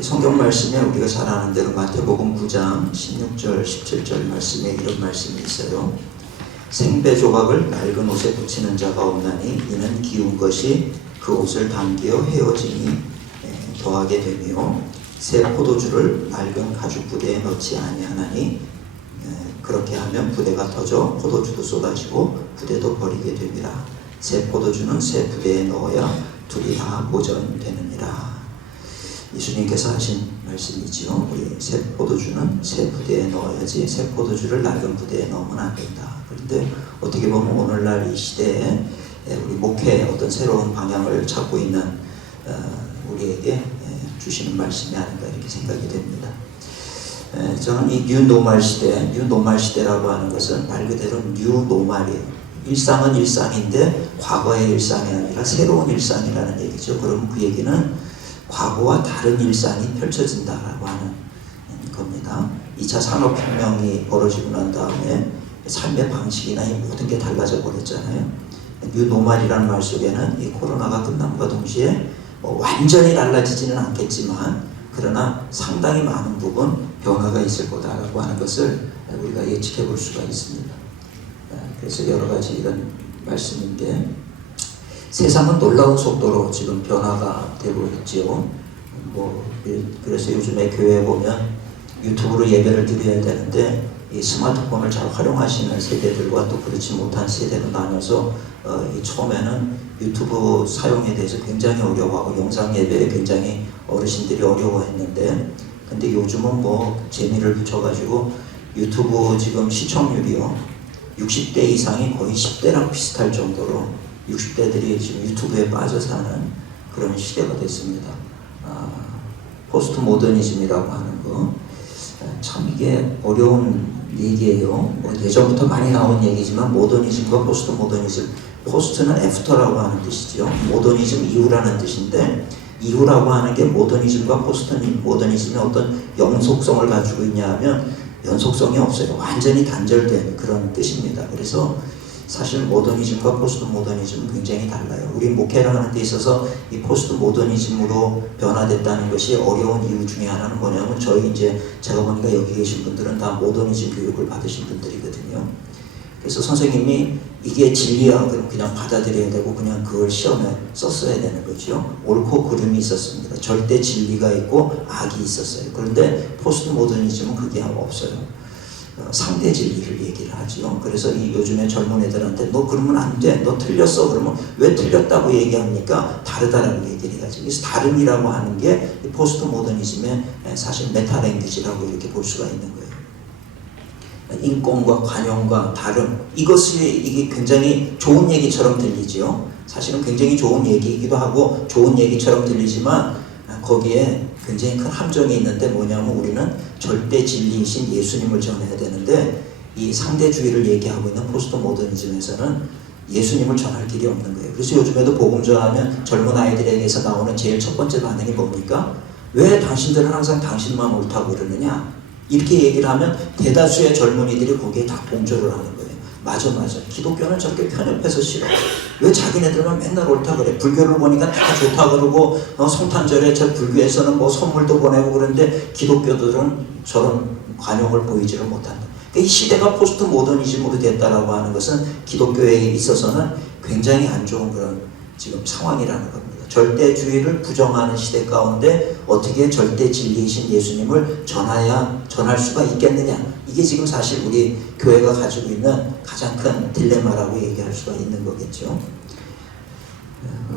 성경 말씀에 우리가 잘 아는 대로 마태복음 9장 16절 17절 말씀에 이런 말씀이 있어요. 생배 조각을 낡은 옷에 붙이는 자가 없나니 이는 기운 것이 그 옷을 당기어 헤어짐이 더하게 되며 새 포도주를 낡은 가죽 부대에 넣지 아니하나니 그렇게 하면 부대가 터져 포도주도 쏟아지고 부대도 버리게 됩니다. 새 포도주는 새 부대에 넣어야 둘이 다 보전되느니라. 예수님께서 하신 말씀이지요. 우리 새 포도주는 새 부대에 넣어야지 새 포도주를 낡은 부대에 넣으면 안 된다. 그런데 어떻게 보면 오늘날 이 시대에 우리 목회의 어떤 새로운 방향을 찾고 있는 우리에게 주시는 말씀이 아닌가 이렇게 생각이 됩니다. 저는 이 뉴노멀 시대라고 하는 것은 말 그대로 뉴노멀이에요. 일상은 일상인데 과거의 일상이 아니라 새로운 일상이라는 얘기죠. 그러면 그 얘기는 과거와 다른 일상이 펼쳐진다라고 하는 겁니다. 2차 산업혁명이 벌어지고 난 다음에 삶의 방식이나 이 모든 게 달라져 버렸잖아요. 뉴노멀이라는 말 속에는 이 코로나가 끝남과 동시에 완전히 달라지지는 않겠지만 그러나 상당히 많은 부분 변화가 있을 거다라고 하는 것을 우리가 예측해 볼 수가 있습니다. 그래서 여러 가지 이런 말씀인데 세상은 놀라운 속도로 지금 변화가 되고 있지요. 그래서 요즘에 교회에 보면 유튜브로 예배를 드려야 되는데 이 스마트폰을 잘 활용하시는 세대들과 또 그렇지 못한 세대로 나눠서 처음에는 유튜브 사용에 대해서 굉장히 어려워하고 영상 예배에 굉장히 어르신들이 어려워했는데 근데 요즘은 재미를 붙여가지고 유튜브 지금 시청률이요 60대 이상이 거의 10대랑 비슷할 정도로 60대들이 지금 유튜브에 빠져 사는 그런 시대가 됐습니다. 포스트 모더니즘이라고 하는 거 참 이게 어려운 얘기예요. 예전부터 많이 나온 얘기지만 모더니즘과 포스트 모더니즘, 포스트는 애프터라고 하는 뜻이죠. 모더니즘 이후라는 뜻인데 이후라고 하는 게 모더니즘과 포스트 모더니즘의 어떤 영속성을 가지고 있냐 하면 연속성이 없어요. 완전히 단절된 그런 뜻입니다. 그래서 사실 모더니즘과 포스트 모더니즘은 굉장히 달라요. 우리 목회를 하는 데 있어서 이 포스트 모더니즘으로 변화됐다는 것이 어려운 이유 중에 하나는 뭐냐면 제가 보니까 여기 계신 분들은 다 모더니즘 교육을 받으신 분들이거든요. 그래서 선생님이 이게 진리야 그럼 그냥 받아들여야 되고 그냥 그걸 시험에 썼어야 되는 거죠. 옳고 그름이 있었습니다. 절대 진리가 있고 악이 있었어요. 그런데 포스트 모더니즘은 그게 없어요. 상대 진리를 얘기를 하죠. 그래서 이 요즘에 젊은 애들한테 너 그러면 안 돼. 너 틀렸어. 그러면 왜 틀렸다고 얘기합니까? 다르다라고 얘기를 해야지. 그래서 다름이라고 하는 게 포스트 모더니즘의 사실 메타랭귀지라고 이렇게 볼 수가 있는 거예요. 인권과 관용과 다름 이게 굉장히 좋은 얘기처럼 들리지요. 사실은 굉장히 좋은 얘기이기도 하고 좋은 얘기처럼 들리지만 거기에 굉장히 큰 함정이 있는데 뭐냐면 우리는 절대 진리이신 예수님을 전해야 되는데 이 상대주의를 얘기하고 있는 포스트 모더니즘에서는 예수님을 전할 길이 없는 거예요. 그래서 요즘에도 복음 전하면 젊은 아이들에게서 나오는 제일 첫 번째 반응이 뭡니까? 왜 당신들은 항상 당신만 옳다고 그러느냐? 이렇게 얘기를 하면 대다수의 젊은이들이 거기에 다 동조를 하는 거예요. 맞아. 기독교는 저렇게 편협해서 싫어. 왜 자기네들만 맨날 옳다 그래. 불교를 보니까 다 좋다 그러고 성탄절에 저 불교에서는 선물도 보내고 그러는데 기독교들은 저런 관용을 보이지를 못한다. 이 시대가 포스트 모더니즘으로 됐다라고 하는 것은 기독교에 있어서는 굉장히 안 좋은 그런 지금 상황이라는 겁니다. 절대주의를 부정하는 시대 가운데 어떻게 절대 진리이신 예수님을 전할 수가 있겠느냐. 이게 지금 사실 우리 교회가 가지고 있는 가장 큰 딜레마라고 얘기할 수가 있는 거겠죠.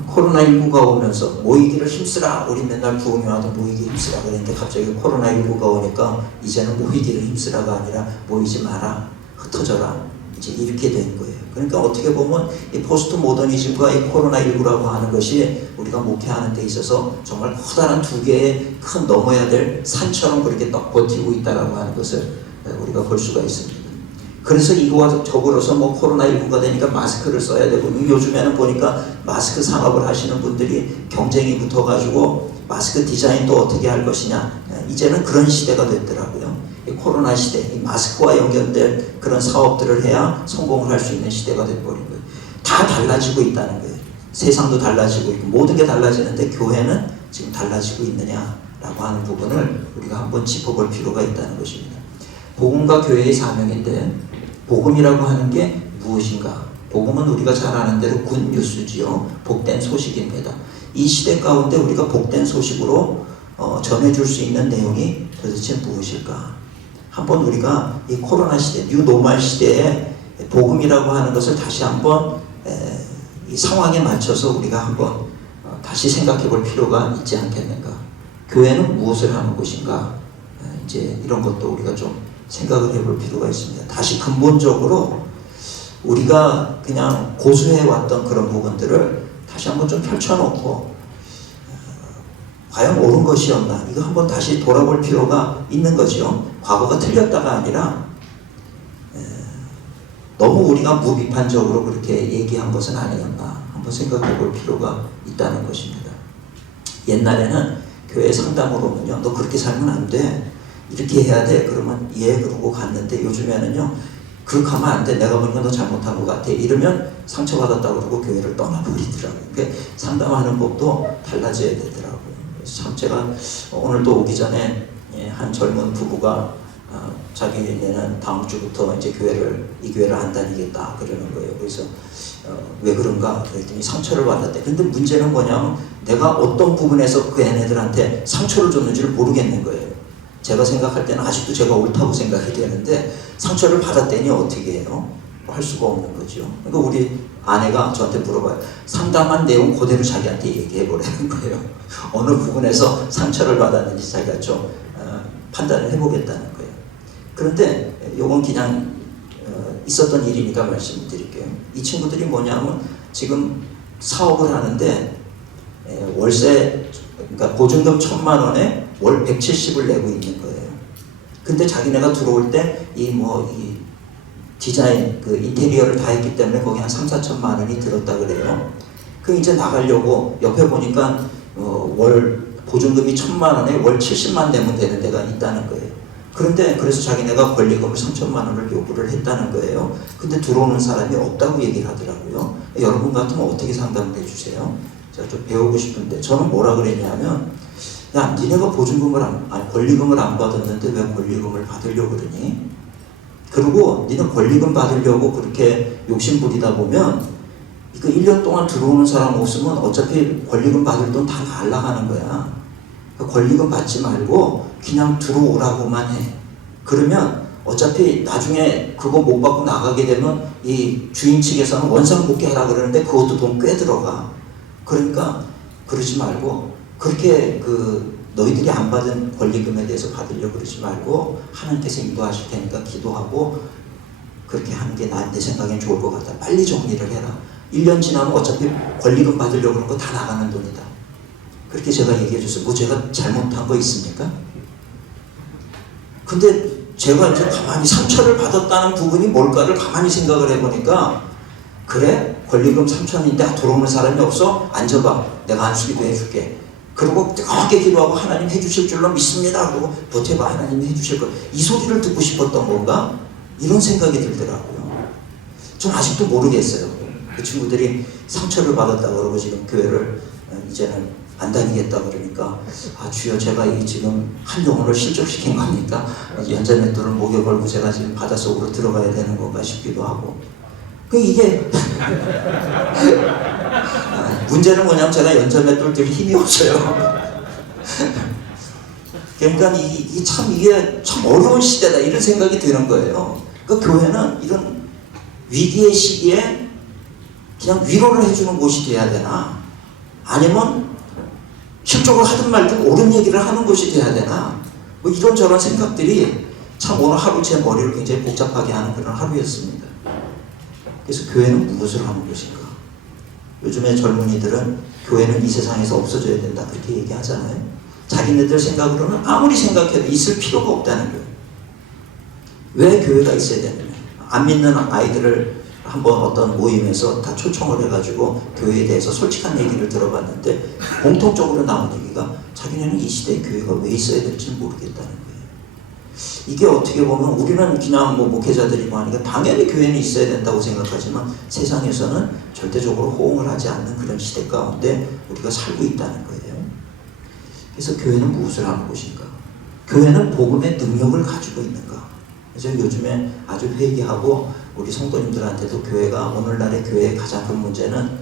코로나19가 오면서 모이기를 힘쓰라. 우리 맨날 부흥회 와도 모이기 힘쓰라 그랬는데 갑자기 코로나19가 오니까 이제는 모이기를 힘쓰라가 아니라 모이지 마라. 흩어져라. 이제 이렇게 된 거예요. 그러니까 어떻게 보면 이 포스트 모더니즘과 이 코로나19라고 하는 것이 우리가 목회하는 데 있어서 정말 커다란 두 개의 큰 넘어야 될 산처럼 그렇게 딱 버티고 있다라고 하는 것을 우리가 볼 수가 있습니다. 그래서 이거와 더불어서 코로나19가 되니까 마스크를 써야 되고 요즘에는 보니까 마스크 산업을 하시는 분들이 경쟁이 붙어가지고 마스크 디자인도 어떻게 할 것이냐 이제는 그런 시대가 됐더라고요. 이 코로나 시대, 이 마스크와 연결된 그런 사업들을 해야 성공을 할 수 있는 시대가 돼버린 거예요. 다 달라지고 있다는 거예요. 세상도 달라지고 있고 모든 게 달라지는데 교회는 지금 달라지고 있느냐라고 라고 하는 부분을 우리가 한번 짚어볼 필요가 있다는 것입니다. 복음과 교회의 사명인데 복음이라고 하는 게 무엇인가? 복음은 우리가 잘 아는 대로 굿뉴스지요. 복된 소식입니다. 이 시대 가운데 우리가 복된 소식으로 전해줄 수 있는 내용이 도대체 무엇일까? 한번 우리가 이 코로나 시대, 뉴노멀 시대에 복음이라고 하는 것을 다시 한번 이 상황에 맞춰서 우리가 한번 다시 생각해 볼 필요가 있지 않겠는가? 교회는 무엇을 하는 곳인가? 이제 이런 것도 우리가 좀 생각을 해볼 필요가 있습니다. 다시 근본적으로 우리가 그냥 고수해왔던 그런 부분들을 다시 한번 좀 펼쳐놓고 과연 옳은 것이었나? 이거 한번 다시 돌아볼 필요가 있는 거죠. 과거가 틀렸다가 아니라 너무 우리가 무비판적으로 그렇게 얘기한 것은 아니었나? 한번 생각해 볼 필요가 있다는 것입니다. 옛날에는 교회 상담으로는요, 너 그렇게 살면 안 돼. 이렇게 해야 돼. 그러면 예, 그러고 갔는데 요즘에는요, 그렇게 하면 안 돼. 내가 보니까 너 잘못한 것 같아. 이러면 상처받았다고 그러고 교회를 떠나버리더라고요. 그러니까 상담하는 법도 달라져야 되더라고요. 그래서 참 제가 오늘도 오기 전에 한 젊은 부부가 자기네는 다음 주부터 이제 이 교회를 안 다니겠다 그러는 거예요. 그래서 왜 그런가 그랬더니 상처를 받았대. 근데 문제는 뭐냐면 내가 어떤 부분에서 그 애네들한테 상처를 줬는지를 모르겠는 거예요. 제가 생각할 때는 아직도 제가 옳다고 생각이 되는데 상처를 받았더니 어떻게 해요? 할 수가 없는 거죠. 그러니까 우리 아내가 저한테 물어봐요. 상담한 내용 그대로 자기한테 얘기해 보라는 거예요. 어느 부분에서 상처를 받았는지 자기가 좀 판단을 해보겠다는 거예요. 그런데 이건 그냥 있었던 일이니까 말씀을 드릴게요. 이 친구들이 뭐냐면 지금 사업을 하는데 월세, 그러니까 보증금 1,000만 원에 월 170을 내고 있는 거예요. 근데 자기네가 들어올 때 이 디자인, 그 인테리어를 다 했기 때문에 거기 한 3,4천만 원이 들었다 그래요. 그 이제 나가려고 옆에 보니까 월 보증금이 1,000만 원에 월 70만 내면 되는 데가 있다는 거예요. 그런데 그래서 자기네가 권리금을 3,000만 원을 요구를 했다는 거예요. 근데 들어오는 사람이 없다고 얘기를 하더라고요. 여러분 같으면 어떻게 상담을 해주세요? 제가 좀 배우고 싶은데 저는 뭐라 그랬냐면 야, 니네가 권리금을 안 받았는데 왜 권리금을 받으려고 그러니? 그리고 니네 권리금 받으려고 그렇게 욕심 부리다 보면 이거 1년 동안 들어오는 사람 없으면 어차피 권리금 받을 돈 다 날라가는 거야. 그러니까 권리금 받지 말고 그냥 들어오라고만 해. 그러면 어차피 나중에 그거 못 받고 나가게 되면 이 주인 측에서는 원상복귀하라 그러는데 그것도 돈 꽤 들어가. 그러니까 그러지 말고 그렇게 너희들이 안 받은 권리금에 대해서 받으려고 그러지 말고 하나님께서 인도하실 테니까 기도하고 그렇게 하는 게 내 생각엔 좋을 것 같다. 빨리 정리를 해라. 1년 지나면 어차피 권리금 받으려고 하는 거 다 나가는 돈이다. 그렇게 제가 얘기해 줬어요. 뭐 제가 잘못한 거 있습니까? 근데 제가 이제 가만히 상처를 받았다는 부분이 뭘까를 가만히 생각을 해보니까 그래? 권리금 3,000인데 들어오는 사람이 없어? 앉아봐. 내가 안수기도 해줄게. 그리고 뜨겁게 기도하고 하나님 해주실 줄로 믿습니다. 그러고 버텨봐. 하나님이 해주실 거. 이 소리를 듣고 싶었던 건가? 이런 생각이 들더라고요. 전 아직도 모르겠어요. 그 친구들이 상처를 받았다 그러고 지금 교회를 이제는 안 다니겠다 그러니까 주여 제가 이 지금 한 영혼을 실족시킨 겁니까? 연자맷돌을 목에 걸고 제가 지금 바닷속으로 들어가야 되는 건가 싶기도 하고 이게 문제는 뭐냐면 제가 연자맷돌 들 힘이 없어요. 그러니까 이게 참 어려운 시대다 이런 생각이 드는 거예요. 그러니까 교회는 이런 위기의 시기에 그냥 위로를 해주는 곳이 돼야 되나 아니면 실족을 하든 말든 옳은 얘기를 하는 곳이 돼야 되나 뭐 이런저런 생각들이 참 오늘 하루 제 머리를 굉장히 복잡하게 하는 그런 하루였습니다. 그래서 교회는 무엇을 하는 것인가? 요즘에 젊은이들은 교회는 이 세상에서 없어져야 된다 그렇게 얘기하잖아요. 자기네들 생각으로는 아무리 생각해도 있을 필요가 없다는 거예요. 왜 교회가 있어야 되느냐? 안 믿는 아이들을 한번 어떤 모임에서 다 초청을 해가지고 교회에 대해서 솔직한 얘기를 들어봤는데 공통적으로 나온 얘기가 자기네는 이 시대에 교회가 왜 있어야 될지 모르겠다는 거예요. 이게 어떻게 보면 우리는 그냥 목회자들이고 하니까 당연히 교회는 있어야 된다고 생각하지만 세상에서는 절대적으로 호응을 하지 않는 그런 시대 가운데 우리가 살고 있다는 거예요. 그래서 교회는 무엇을 하는 곳인가? 교회는 복음의 능력을 가지고 있는가? 그래서 요즘에 아주 회개하고 우리 성도님들한테도 교회가 오늘날의 교회의 가장 큰 문제는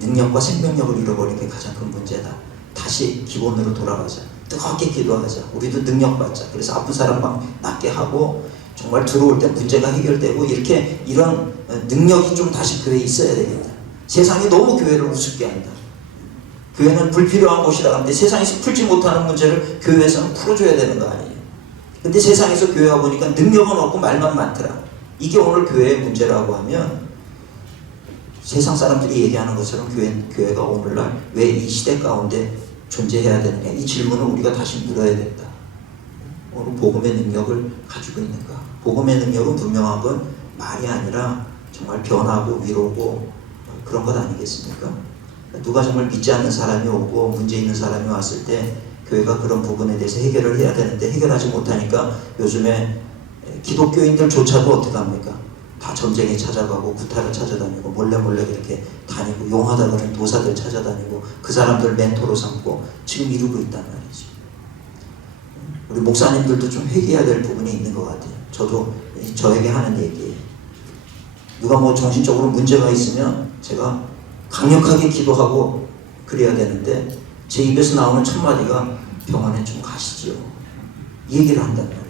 능력과 생명력을 잃어버린 게 가장 큰 문제다. 다시 기본으로 돌아가자. 뜨겁게 기도하자. 우리도 능력 받자. 그래서 아픈 사람 막 낫게 하고 정말 들어올 때 문제가 해결되고 이렇게 이런 능력이 좀 다시 교회에 있어야 되겠다. 세상이 너무 교회를 우습게 한다. 교회는 불필요한 곳이라 하는데 세상에서 풀지 못하는 문제를 교회에서는 풀어줘야 되는 거 아니에요. 근데 세상에서 교회 와보니까 능력은 없고 말만 많더라. 이게 오늘 교회의 문제라고 하면 세상 사람들이 얘기하는 것처럼 교회가 오늘날 왜 이 시대 가운데 존재해야 되느냐, 이 질문을 우리가 다시 물어야 된다. 오늘 복음의 능력을 가지고 있는가? 복음의 능력은 분명한 건 말이 아니라 정말 변하고 위로고 그런 것 아니겠습니까? 누가 정말 믿지 않는 사람이 오고 문제 있는 사람이 왔을 때 교회가 그런 부분에 대해서 해결을 해야 되는데 해결하지 못하니까 요즘에 기독교인들조차도 어떻게 합니까? 다 전쟁에 찾아가고 구타를 찾아다니고 몰래 그렇게 다니고 용하다 그런 도사들 찾아다니고 그 사람들 멘토로 삼고 지금 이루고 있단 말이죠. 우리 목사님들도 좀 회개해야 될 부분이 있는 것 같아요. 저도 저에게 하는 얘기예요. 누가 뭐 정신적으로 문제가 있으면 제가 강력하게 기도하고 그래야 되는데 제 입에서 나오는 첫 마디가 병원에 좀 가시지요. 이 얘기를 한단 말이에요.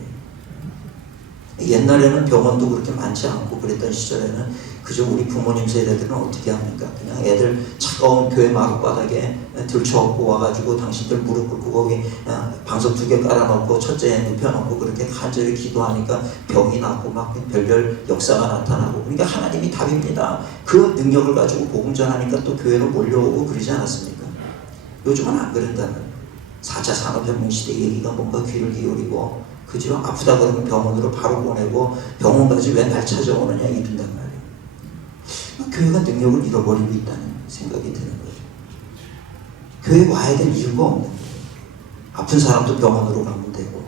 옛날에는 병원도 그렇게 많지 않고 그랬던 시절에는 그저 우리 부모님 세대들은 어떻게 합니까? 그냥 애들 차가운 교회 마룻바닥에 들쳐업고 와가지고 당신들 무릎 꿇고 거기 방석 2개 깔아놓고 첫째에 눕혀놓고 그렇게 간절히 기도하니까 병이 낫고 막 별별 역사가 나타나고 그러니까 하나님이 답입니다. 그 능력을 가지고 복음 전하니까 또 교회로 몰려오고 그러지 않았습니까? 요즘은 안 그런다는 4차 산업혁명 시대 얘기가 뭔가 귀를 기울이고 그죠? 아프다 그러면 병원으로 바로 보내고 병원까지 왜 날 찾아오느냐 이런단 말이에요. 교회가 능력을 잃어버리고 있다는 생각이 드는 거예요. 교회 와야 될 이유가 없는 거예요. 아픈 사람도 병원으로 가면 되고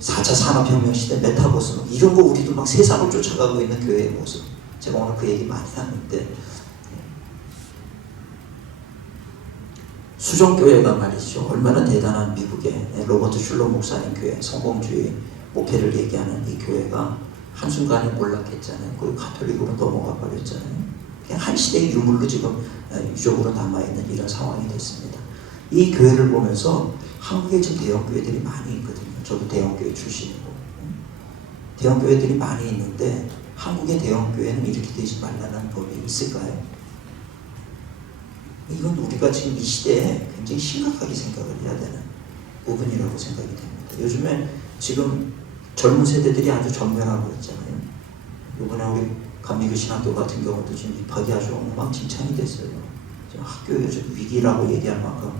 4차 산업혁명 시대 메타버스 이런 거 우리도 막 세상을 쫓아가고 있는 교회의 모습. 제가 오늘 그 얘기 많이 하는데 수정교회가 말이죠. 얼마나 대단한 미국의 로버트 슐러 목사님 교회, 성공주의 목회를 얘기하는 이 교회가 한순간에 몰락했잖아요. 그리고 가톨릭으로 넘어가 버렸잖아요. 그냥 한 시대의 유물로 지금 유적으로 남아있는 이런 상황이 됐습니다. 이 교회를 보면서 한국에 지금 대형교회들이 많이 있거든요. 저도 대형교회 출신이고. 대형교회들이 많이 있는데 한국의 대형교회는 이렇게 되지 말라는 법이 있을까요? 이건 우리가 지금 이 시대에 굉장히 심각하게 생각을 해야 되는 부분이라고 생각이 됩니다. 요즘에 지금 젊은 세대들이 아주 전멸하고 있잖아요. 이번에 우리 감리교 신학교 같은 경우도 지금 입학이 아주 엉망진창이 됐어요. 지금 학교에 좀 위기라고 얘기할 만큼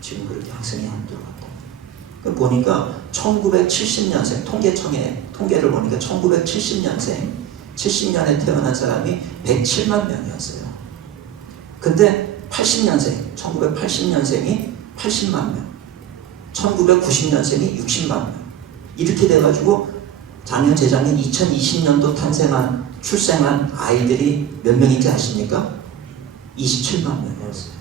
지금 그렇게 학생이 안 들어갔다. 보니까 1970년생 통계청에 통계를 보니까 1970년생 70년에 태어난 사람이 107만 명이었어요. 근데 80년생, 1980년생이 80만 명, 1990년생이 60만 명. 이렇게 돼가지고 작년, 재작년 2020년도 출생한 아이들이 몇 명인지 아십니까? 27만 명이었어요.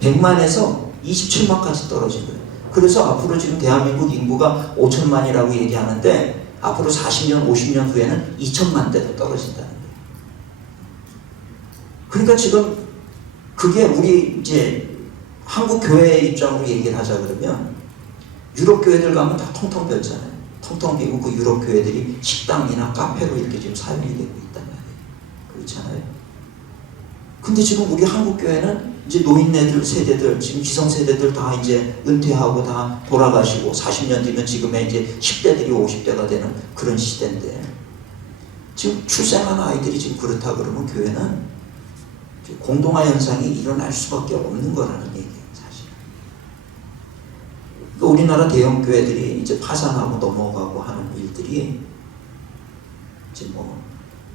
100만에서 27만까지 떨어진 거예요. 그래서 앞으로 지금 대한민국 인구가 5천만이라고 얘기하는데 앞으로 40년, 50년 후에는 2천만대로 떨어진다는 거예요. 그러니까 지금 그게 우리 이제 한국 교회의 입장으로 얘기를 하자 그러면 유럽 교회들 가면 다 텅텅 비었잖아요. 텅텅 비고 그 유럽 교회들이 식당이나 카페로 이렇게 지금 사용이 되고 있단 말이에요. 그렇잖아요. 근데 지금 우리 한국 교회는 이제 노인네들 세대들 지금 기성세대들 다 이제 은퇴하고 다 돌아가시고 40년 뒤면 지금의 이제 10대들이 50대가 되는 그런 시대인데 지금 출생한 아이들이 지금 그렇다 그러면 교회는 공동화 현상이 일어날 수밖에 없는 거라는 얘기예요, 사실. 그러니까 우리나라 대형 교회들이 이제 파산하고 넘어가고 하는 일들이 이제 뭐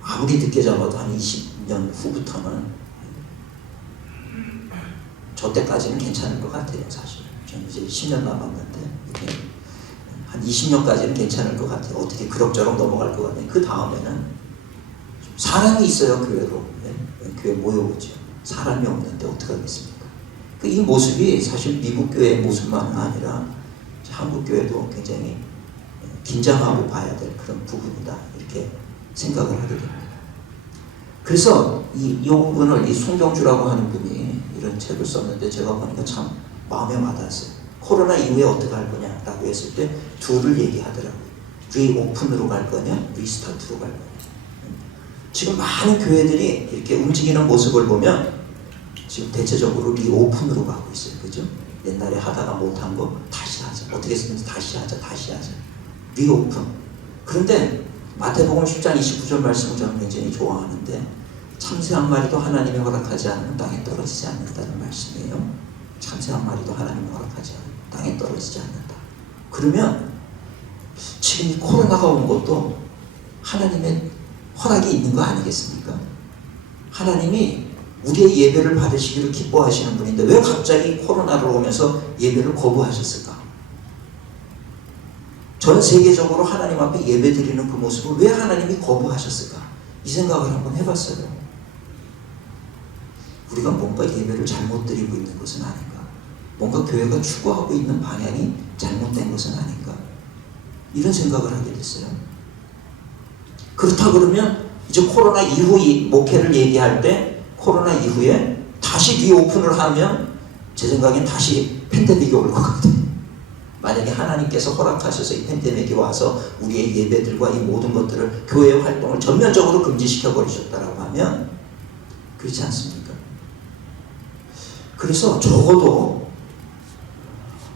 아무리 늦게 잡아도 한 20년 후부터는 저 때까지는 괜찮을 것 같아요, 사실. 저는 이제 10년 남았는데 한 20년까지는 괜찮을 것 같아요. 어떻게 그럭저럭 넘어갈 것 같아요. 그 다음에는 사람이 있어요, 교회로. 교회 모여오죠. 사람이 없는데 어떡하겠습니까? 이 모습이 사실 미국 교회의 모습만은 아니라 한국 교회도 굉장히 긴장하고 봐야 될 그런 부분이다, 이렇게 생각을 하게 됩니다. 그래서 이 부분을 이 송경주라고 하는 분이 이런 책을 썼는데 제가 보니까 참 마음에 와닿았어요. 코로나 이후에 어떻게 할 거냐라고 했을 때 둘을 얘기하더라고요. 리오픈으로 갈 거냐, 리스타트로 갈 거냐. 지금 많은 교회들이 이렇게 움직이는 모습을 보면 지금 대체적으로 리오픈으로 가고 있어요. 그죠? 옛날에 하다가 못한 거 다시 하자. 어떻게 했는지 다시 하자. 리오픈. 그런데 마태복음 10장 29절 말씀을 저는 굉장히 좋아하는데, 참새 한 마리도 하나님이 허락하지 않으면 땅에 떨어지지 않는다는 말씀이에요. 참새 한 마리도 하나님이 허락하지 않으면 땅에 떨어지지 않는다. 그러면 지금 이 코로나가 온 것도 하나님의 허락이 있는 거 아니겠습니까? 하나님이 우리의 예배를 받으시기를 기뻐하시는 분인데 왜 갑자기 코로나로 오면서 예배를 거부하셨을까? 전 세계적으로 하나님 앞에 예배 드리는 그 모습을 왜 하나님이 거부하셨을까? 이 생각을 한번 해봤어요. 우리가 뭔가 예배를 잘못 드리고 있는 것은 아닌가? 뭔가 교회가 추구하고 있는 방향이 잘못된 것은 아닌가? 이런 생각을 하게 됐어요. 그렇다 그러면 이제 코로나 이후 이 목회를 얘기할 때 코로나 이후에 다시 리오픈을 하면 제 생각엔 다시 팬데믹이 올 것 같아요. 만약에 하나님께서 허락하셔서 이 팬데믹이 와서 우리의 예배들과 이 모든 것들을 교회의 활동을 전면적으로 금지시켜 버리셨다라고 하면 그렇지 않습니까? 그래서 적어도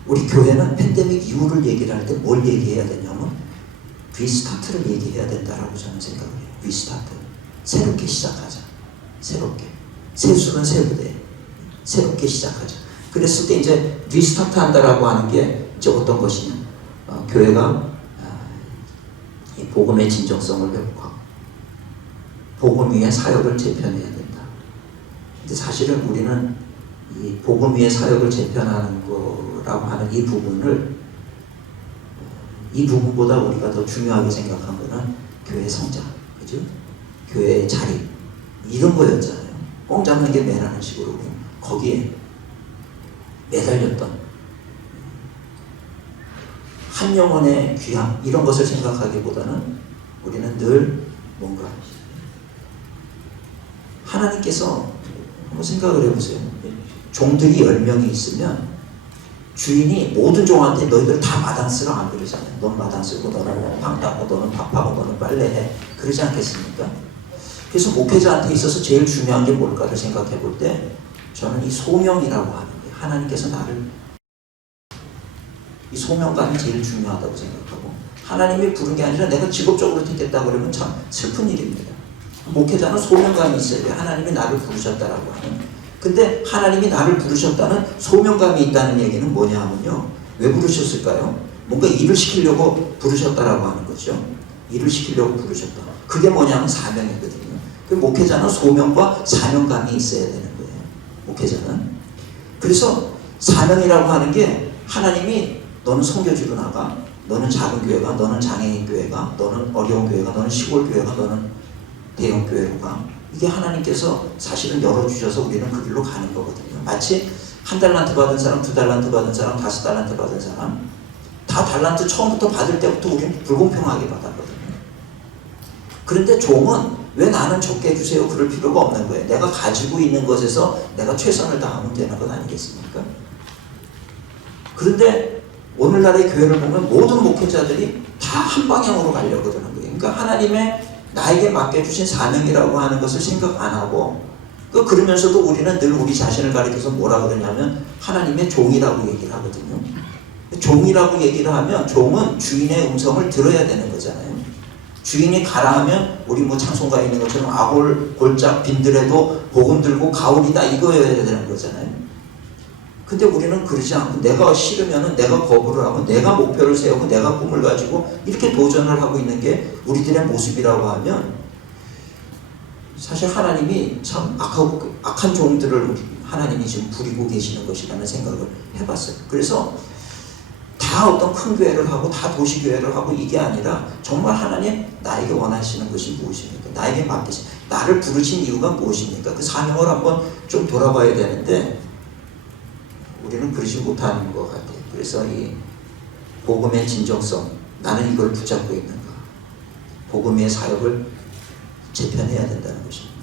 우리 교회는 팬데믹 이후를 얘기를 할 때 뭘 얘기해야 되냐면 리스타트를 얘기해야 된다라고 저는 생각을 해요. 리스타트. 새롭게 시작하자. 새롭게. 새술은 새부대. 새롭게 시작하자. 그랬을 때 이제 리스타트 한다라고 하는 게 이제 어떤 것이냐. 교회가 이 복음의 진정성을 회복하고 복음 위에 사역을 재편해야 된다. 근데 사실은 우리는 이 복음 위에 사역을 재편하는 거라고 하는 이 부분보다 우리가 더 중요하게 생각한 거는 교회 성장, 그죠? 교회의 자리, 이런 거였잖아요. 꽁 잡는 게 매라는 식으로 거기에 매달렸던 한 영혼의 귀함, 이런 것을 생각하기보다는 우리는 늘 뭔가 하나님께서 한번 생각을 해보세요. 종들이 10명이 있으면 주인이 모든 종한테 너희들 다 마당 쓰라 안 그러잖아요. 넌 마당 쓰고 너는 방 닦고 너는 밥하고 너는 빨래해. 그러지 않겠습니까? 그래서 목회자한테 있어서 제일 중요한 게 뭘까를 생각해 볼 때 저는 이 소명이라고 하는 게 하나님께서 나를 이 소명감이 제일 중요하다고 생각하고, 하나님이 부른 게 아니라 내가 직업적으로 택했다 그러면 참 슬픈 일입니다. 목회자는 소명감이 있어야 돼요. 하나님이 나를 부르셨다라고 하는. 근데 하나님이 나를 부르셨다는 소명감이 있다는 얘기는 뭐냐 하면요. 왜 부르셨을까요? 뭔가 일을 시키려고 부르셨다라고 하는 거죠. 일을 시키려고 부르셨다. 그게 뭐냐면 사명이거든요. 그 목회자는 소명과 사명감이 있어야 되는 거예요. 목회자는. 그래서 사명이라고 하는 게 하나님이 너는 선교지로 나가, 너는 작은 교회가, 너는 장애인 교회가, 너는 어려운 교회가, 너는 시골 교회가, 너는 대형 교회로 가. 이게 하나님께서 사실은 열어주셔서 우리는 그 길로 가는 거거든요. 마치 한 달란트 받은 사람, 2달란트 받은 사람, 5달란트 받은 사람, 다 달란트 처음부터 받을 때부터 우리는 불공평하게 받았거든요. 그런데 종은 왜 나는 적게 해주세요? 그럴 필요가 없는 거예요. 내가 가지고 있는 것에서 내가 최선을 다하면 되는 것 아니겠습니까? 그런데 오늘날의 교회를 보면 모든 목회자들이 다 한 방향으로 가려고 그러는 거예요. 그러니까 하나님의 나에게 맡겨주신 사명이라고 하는 것을 생각 안 하고, 그러면서도 우리는 늘 우리 자신을 가리켜서 뭐라 그러냐면 하나님의 종이라고 얘기를 하거든요. 종이라고 얘기를 하면 종은 주인의 음성을 들어야 되는 거잖아요. 주인이 가라 하면 우리 뭐 찬송가에 있는 것처럼 아골 골짝 빈들에도 복음 들고 가오리다 이거여야 되는 거잖아요. 근데 우리는 그러지 않고 내가 싫으면은 내가 거부를 하고 내가 목표를 세우고 내가 꿈을 가지고 이렇게 도전을 하고 있는 게 우리들의 모습이라고 하면 사실 하나님이 참 악한 종들을 하나님이 지금 부리고 계시는 것이라는 생각을 해봤어요. 그래서 다 어떤 큰 교회를 하고 다 도시교회를 하고 이게 아니라 정말 하나님 나에게 원하시는 것이 무엇입니까? 나에게 맡기신, 나를 부르신 이유가 무엇입니까? 그 사명을 한번 좀 돌아봐야 되는데 우리는 그러지 못하는 것 같아요. 그래서 이 복음의 진정성, 나는 이걸 붙잡고 있는가, 복음의 사역을 재편해야 된다는 것입니다.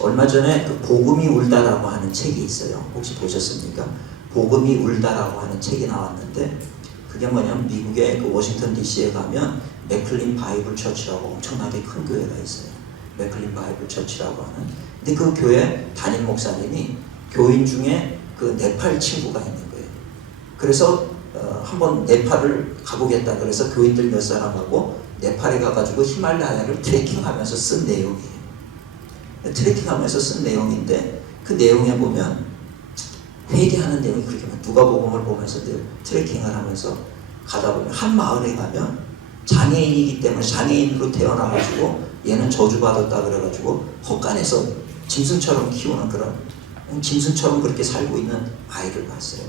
얼마 전에 그 복음이 울다라고 하는 책이 있어요. 혹시 보셨습니까? 복음이 울다라고 하는 책이 나왔는데, 그게 뭐냐면 미국의 그 워싱턴 DC에 가면 맥클린 바이블 처치라고 엄청나게 큰 교회가 있어요. 맥클린 바이블 처치라고 하는. 근데 그 교회 담임 목사님이 교인 중에 그 네팔 친구가 있는 거예요. 그래서 한번 네팔을 가보겠다 그래서 교인들 몇 사람하고 네팔에 가가지고 히말라야를 트레킹하면서 쓴 내용이에요. 트레킹하면서 쓴 내용인데, 그 내용에 보면 회개하는 내용이 그렇게 많아요. 누가복음을 보면서 트레킹을 하면서 가다 보면 한 마을에 가면 장애인이기 때문에, 장애인으로 태어나가지고 얘는 저주받았다 그래가지고 헛간에서 짐승처럼 키우는, 그런 짐승처럼 그렇게 살고 있는 아이를 봤어요.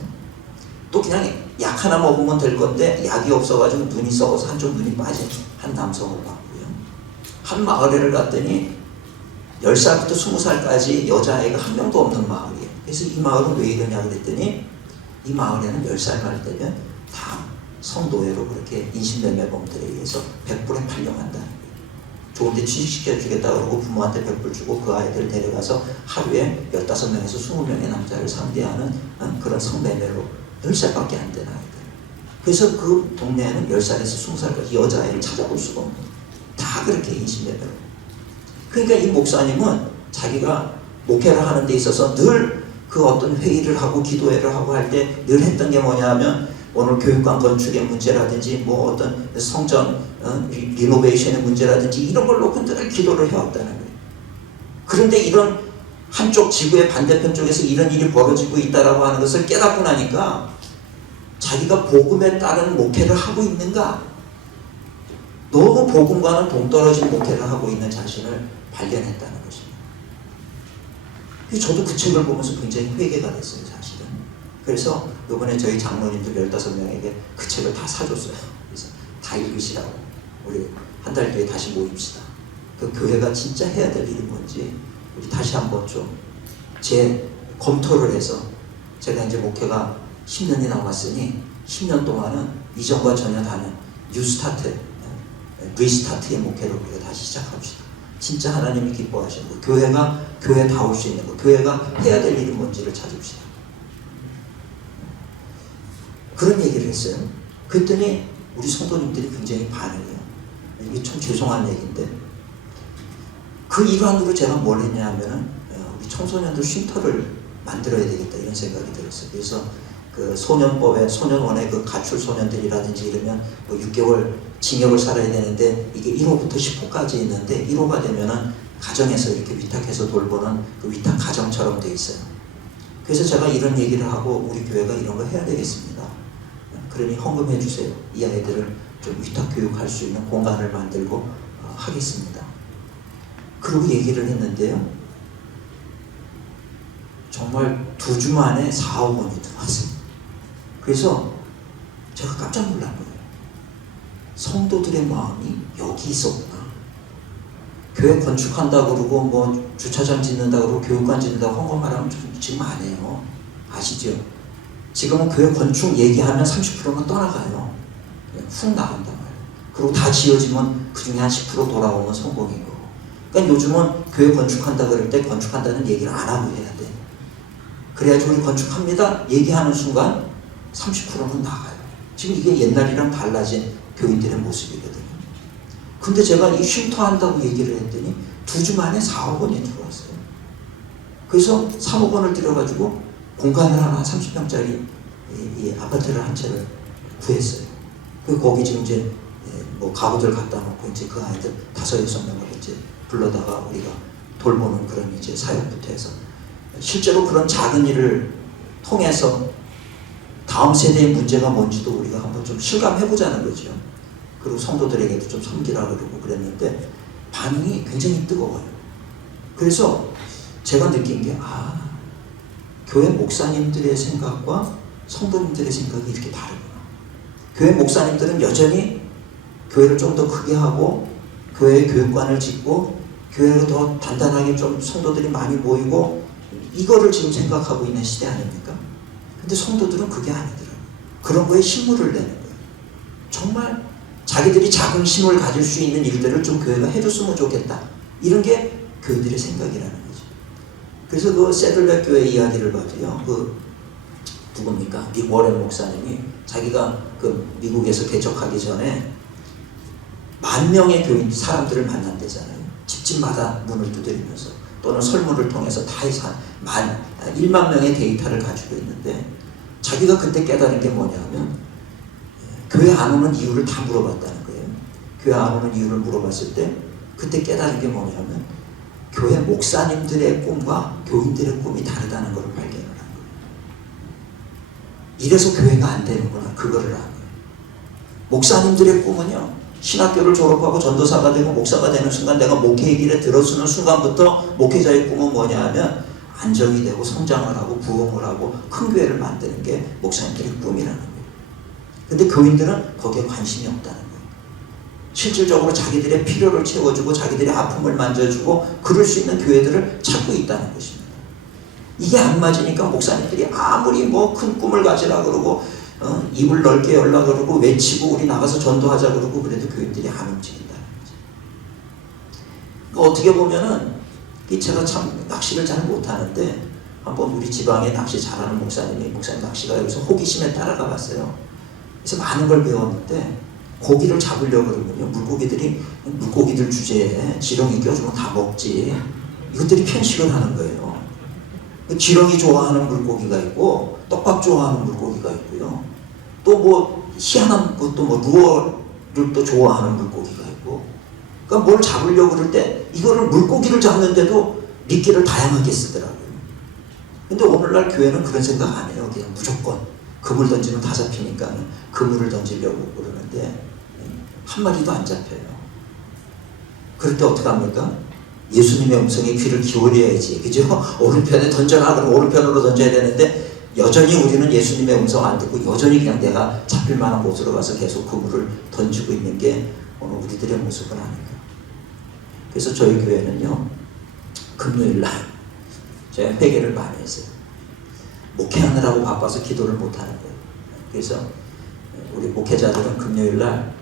또 그냥 약 하나 먹으면 될 건데 약이 없어가지고 눈이 썩어서 한쪽 눈이 빠진 한 남성을 봤고요. 한 마을에를 갔더니 10살부터 20살까지 여자아이가 한 명도 없는 마을이에요. 그래서 이 마을은 왜 이러냐 그랬더니, 이 마을에는 10살만 되면 다 성노예로 그렇게 인신매매범들에 의해서 100불에 팔려간다는 거예요. 좋은데 취직시켜주겠다 그러고 부모한테 100불 주고 그 아이들을 데려가서 하루에 15명에서 20명의 남자를 상대하는 그런 성매매로 10살밖에 안 되는 아이들. 그래서 그 동네에는 10살에서 20살까지 여자아이를 찾아볼 수가 없는 거예요. 다 그렇게 인신매매로. 그러니까 이 목사님은 자기가 목회를 하는 데 있어서 늘 그 어떤 회의를 하고 기도회를 하고 할 때 늘 했던 게 뭐냐면, 오늘 교육관 건축의 문제라든지 뭐 어떤 성전 리노베이션의 문제라든지 이런 걸 놓고 늘 기도를 해왔다는 거예요. 그런데 이런 한쪽 지구의 반대편 쪽에서 이런 일이 벌어지고 있다라고 하는 것을 깨닫고 나니까 자기가 복음에 따른 목회를 하고 있는가, 너무 복음과는 동떨어진 목회를 하고 있는 자신을 발견했다는 것입니다. 저도 그 책을 보면서 굉장히 회개가 됐어요, 사실은. 그래서 이번에 저희 장로님들 15명에게 그 책을 다 사줬어요. 그래서 다 읽으시라고. 우리 한 달 뒤에 다시 모입시다. 그 교회가 진짜 해야 될 일이 뭔지 우리 다시 한번 좀 검토를 해서, 제가 이제 목회가 10년이 남았으니 10년 동안은 이전과 전혀 다른 뉴스타트, 리스타트의 목회를 우리가 다시 시작합시다. 진짜 하나님이 기뻐하시는 거, 교회가 교회다울 수 있는 거, 교회가 해야 될 일이 뭔지를 찾읍시다. 그런 얘기를 했어요. 그랬더니 우리 성도님들이 굉장히 반응해요. 이게 참 죄송한 얘기인데, 그 일환으로 제가 뭘 했냐 하면은 우리 청소년들 쉼터를 만들어야 되겠다 이런 생각이 들었어요. 그래서 그 소년법에, 소년원에 그 가출 소년들이라든지 이러면 뭐 6개월 징역을 살아야 되는데, 이게 1호부터 10호까지 있는데 1호가 되면은 가정에서 이렇게 위탁해서 돌보는 그 위탁 가정처럼 돼 있어요. 그래서 제가 이런 얘기를 하고, 우리 교회가 이런 거 해야 되겠습니다. 그러니 헌금해 주세요. 이 아이들을 좀 위탁 교육할 수 있는 공간을 만들고 하겠습니다. 그러고 얘기를 했는데요, 정말 2주 만에 4억 원이 들어왔어요. 그래서 제가 깜짝 놀란 거예요. 성도들의 마음이 여기 있었구나. 교회 건축한다 그러고 뭐 주차장 짓는다 그러고 교육관 짓는다고 헌금하라면 지금 안 해요. 아시죠? 지금은 교회 건축 얘기하면 30%는 떠나가요. 훅 나간단 말이에요. 그리고 다 지어지면 그 중에 한 10% 돌아오면 성공인 거고. 그러니까 요즘은 교회 건축한다 그럴 때 건축한다는 얘기를 안 하고 해야 돼. 그래야지 우리 건축합니다 얘기하는 순간 30%는 나가요. 지금 이게 옛날이랑 달라진 교인들의 모습이거든요. 근데 제가 이 쉼터 한다고 얘기를 했더니 2주 만에 4억 원이 들어왔어요. 그래서 3억 원을 들여가지고 공간을 하나 30평짜리 이 아파트를 한 채를 구했어요. 그 거기 지금 이제 뭐 가구들 갖다 놓고 이제 그 아이들 5-6명을 이제 불러다가 우리가 돌보는 그런 이제 사역부터 해서, 실제로 그런 작은 일을 통해서 다음 세대의 문제가 뭔지도 우리가 한번 좀 실감해보자는 거죠. 그리고 성도들에게도 좀 섬기라 그러고 그랬는데 반응이 굉장히 뜨거워요. 그래서 제가 느낀 게, 교회 목사님들의 생각과 성도님들의 생각이 이렇게 다르구나. 교회 목사님들은 여전히 교회를 좀 더 크게 하고 교회의 교육관을 짓고 교회로 더 단단하게 좀 성도들이 많이 모이고 이거를 지금 생각하고 있는 시대 아닙니까? 근데 성도들은 그게 아니더라고요. 그런 거에 힘을 내는 거예요. 정말 자기들이 자긍심을 가질 수 있는 일들을 좀 교회가 해줬으면 좋겠다. 이런 게 교회들의 생각이라는 거죠. 그래서 그 새들백 교회 이야기를 봐도요. 누굽니까? 워렌 목사님이 자기가 그 미국에서 개척하기 전에 10,000명의 교인 사람들을 만난대잖아요. 집집마다 문을 두드리면서 또는 설문을 통해서 다 해서 1만 명의 데이터를 가지고 있는데 자기가 그때 깨달은 게 뭐냐면 교회 안 오는 이유를 다 물어봤다는 거예요. 교회 안 오는 이유를 물어봤을 때 그때 깨달은 게 뭐냐면 교회 목사님들의 꿈과 교인들의 꿈이 다르다는 걸 발견을 한 거예요. 이래서 교회가 안 되는구나. 그거를 안 거예요. 목사님들의 꿈은요. 신학교를 졸업하고 전도사가 되고 목사가 되는 순간 내가 목회의 길에 들어서는 순간부터 목회자의 꿈은 뭐냐 하면 안정이 되고 성장을 하고 부흥을 하고 큰 교회를 만드는 게 목사님들의 꿈이라는 거예요. 근데 교인들은 거기에 관심이 없다는 거예요. 실질적으로 자기들의 필요를 채워주고 자기들의 아픔을 만져주고 그럴 수 있는 교회들을 찾고 있다는 것입니다. 이게 안 맞으니까 목사님들이 아무리 뭐 큰 꿈을 가지라 그러고 입을 넓게 열라 그러고 외치고 우리 나가서 전도하자 그러고 그래도 교인들이 안 움직인다는 거죠. 그러니까 어떻게 보면은 제가 참 낚시를 잘 못하는데 한번 우리 지방에 낚시 잘하는 목사님 낚시가 여기서 호기심에 따라가 봤어요. 그래서 많은 걸 배웠는데 고기를 잡으려고 그러면요. 물고기들 주제에 지렁이 껴주면 다 먹지. 이것들이 편식을 하는 거예요. 지렁이 좋아하는 물고기가 있고 떡밥 좋아하는 물고기가 있고요. 또 뭐 희한한 것도 뭐 루어를 또 좋아하는 물고기가 있고. 그러니까 뭘 잡으려고 그럴 때 이거를 물고기를 잡는데도 미끼를 다양하게 쓰더라고요. 근데 오늘날 교회는 그런 생각 안 해요. 그냥 무조건 그물 던지면 다 잡히니까 그물을 던지려고 그러는데 한 마리도 안 잡혀요. 그럴 때 어떻게 합니까? 예수님의 음성에 귀를 기울여야지. 그죠? 오른편에 던져라. 그럼 오른편으로 던져야 되는데 여전히 우리는 예수님의 음성 안 듣고 여전히 그냥 내가 잡힐 만한 곳으로 가서 계속 그물을 던지고 있는 게 오늘 우리들의 모습은 아닌가. 그래서 저희 교회는요. 금요일날 제가 회개를 많이 했어요. 목회하느라고 바빠서 기도를 못하는 거예요. 그래서 우리 목회자들은 금요일날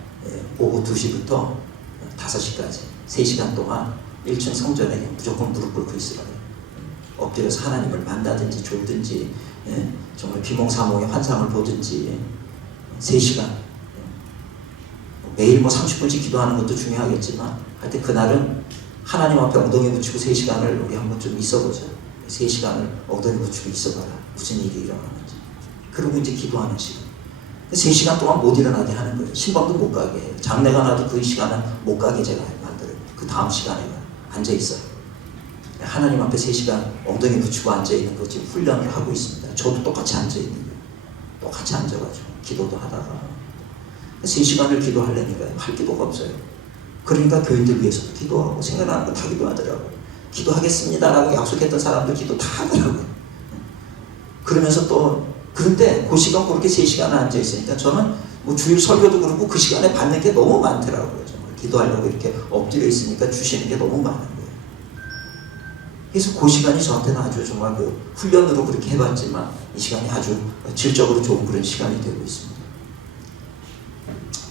오후 2시부터 5시까지 3시간 동안 1층 성전에 무조건 무릎 꿇고 있으라고요. 엎드려서 하나님을 만나든지 졸든지 정말 비몽사몽의 환상을 보든지 3시간 매일 뭐 30분씩 기도하는 것도 중요하겠지만 하여튼 그날은 하나님 앞에 엉덩이 붙이고 3시간을 우리 한번 좀 있어보자. 3시간을 엉덩이 붙이고 있어봐라. 무슨 일이 일어나는지. 그리고 이제 기도하는 시간. 3시간 동안 못 일어나게 하는 거예요. 신방도 못 가게 해요. 장례가 나도 그 시간은 못 가게 제가 만들어요. 그 다음 시간에 앉아있어요. 하나님 앞에 3시간 엉덩이 붙이고 앉아있는 거 지금 훈련을 하고 있습니다. 저도 똑같이 앉아있는 거예요. 똑같이 앉아가지고 기도도 하다가 3시간을 기도하려니까 할 기도가 없어요. 그러니까 교인들 위해서도 기도하고 생각나는 거 다 기도하더라고요. 기도하겠습니다라고 약속했던 사람들 기도 다 하더라고요. 그러면서 또 그런데 그 시간 그렇게 3시간을 앉아있으니까 저는 뭐 주일 설교도 그렇고 그 시간에 받는 게 너무 많더라고요. 정말 기도하려고 이렇게 엎드려 있으니까 주시는 게 너무 많은 거예요. 그래서 그 시간이 저한테는 아주 정말 그 훈련으로 그렇게 해봤지만 이 시간이 아주 질적으로 좋은 그런 시간이 되고 있습니다.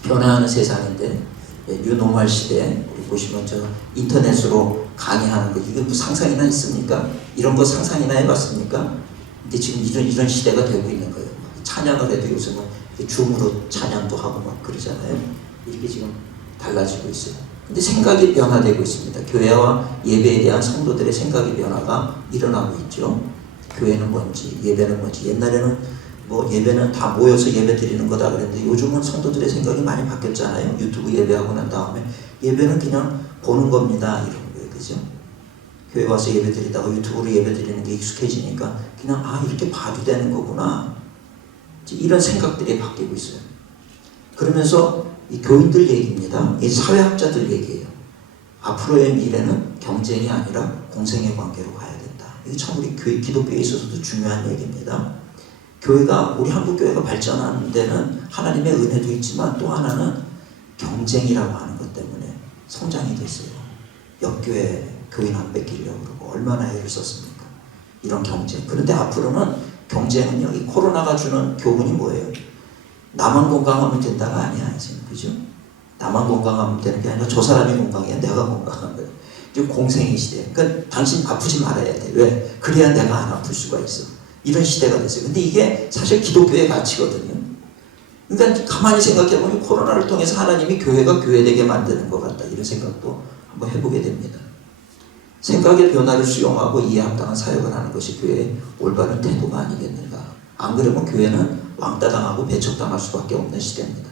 변화하는 세상인데 뉴노멀 시대에 우리 보시면 저 인터넷으로 강의하는 거 이게 뭐 상상이나 있습니까? 이런 거 상상이나 해봤습니까? 근데 지금 이런 시대가 되고 있는 거예요. 찬양을 해도 요즘은 줌으로 찬양도 하고 막 그러잖아요. 이렇게 지금 달라지고 있어요. 근데 생각이 변화되고 있습니다. 교회와 예배에 대한 성도들의 생각의 변화가 일어나고 있죠. 교회는 뭔지, 예배는 뭔지. 옛날에는 뭐 예배는 다 모여서 예배 드리는 거다 그랬는데 요즘은 성도들의 생각이 많이 바뀌었잖아요. 유튜브 예배하고 난 다음에 예배는 그냥 보는 겁니다. 이런 거예요. 그죠? 교회 와서 예배 드리다가 유튜브로 예배 드리는 게 익숙해지니까 그냥 이렇게 봐도 되는 거구나. 이런 생각들이 바뀌고 있어요. 그러면서 이 교인들 얘기입니다. 이 사회학자들 얘기예요. 앞으로의 미래는 경쟁이 아니라 공생의 관계로 가야 된다. 이게 참 우리 기독교에 있어서도 중요한 얘기입니다. 교회가 우리 한국 교회가 발전하는 데는 하나님의 은혜도 있지만 또 하나는 경쟁이라고 하는 것 때문에 성장이 됐어요. 옆교회 교인 안 뺏기려고 그러고 얼마나 애를 썼습니까? 이런 경쟁. 그런데 앞으로는 경제는요, 이 코로나가 주는 교훈이 뭐예요? 나만 건강하면 된다가 아니야, 지금. 그죠? 나만 건강하면 되는 게 아니라 저 사람이 건강해야 내가 건강한 거예요. 지금 공생의 시대. 그러니까 당신 아프지 말아야 돼. 왜? 그래야 내가 안 아플 수가 있어. 이런 시대가 됐어요. 근데 이게 사실 기독교의 가치거든요. 그러니까 가만히 생각해보면 코로나를 통해서 하나님이 교회가 교회되게 만드는 것 같다. 이런 생각도 한번 해보게 됩니다. 생각의 변화를 수용하고 이에 합당한 사역을 하는 것이 교회의 올바른 태도가 아니겠는가. 안 그러면 교회는 왕따당하고 배척당할 수밖에 없는 시대입니다.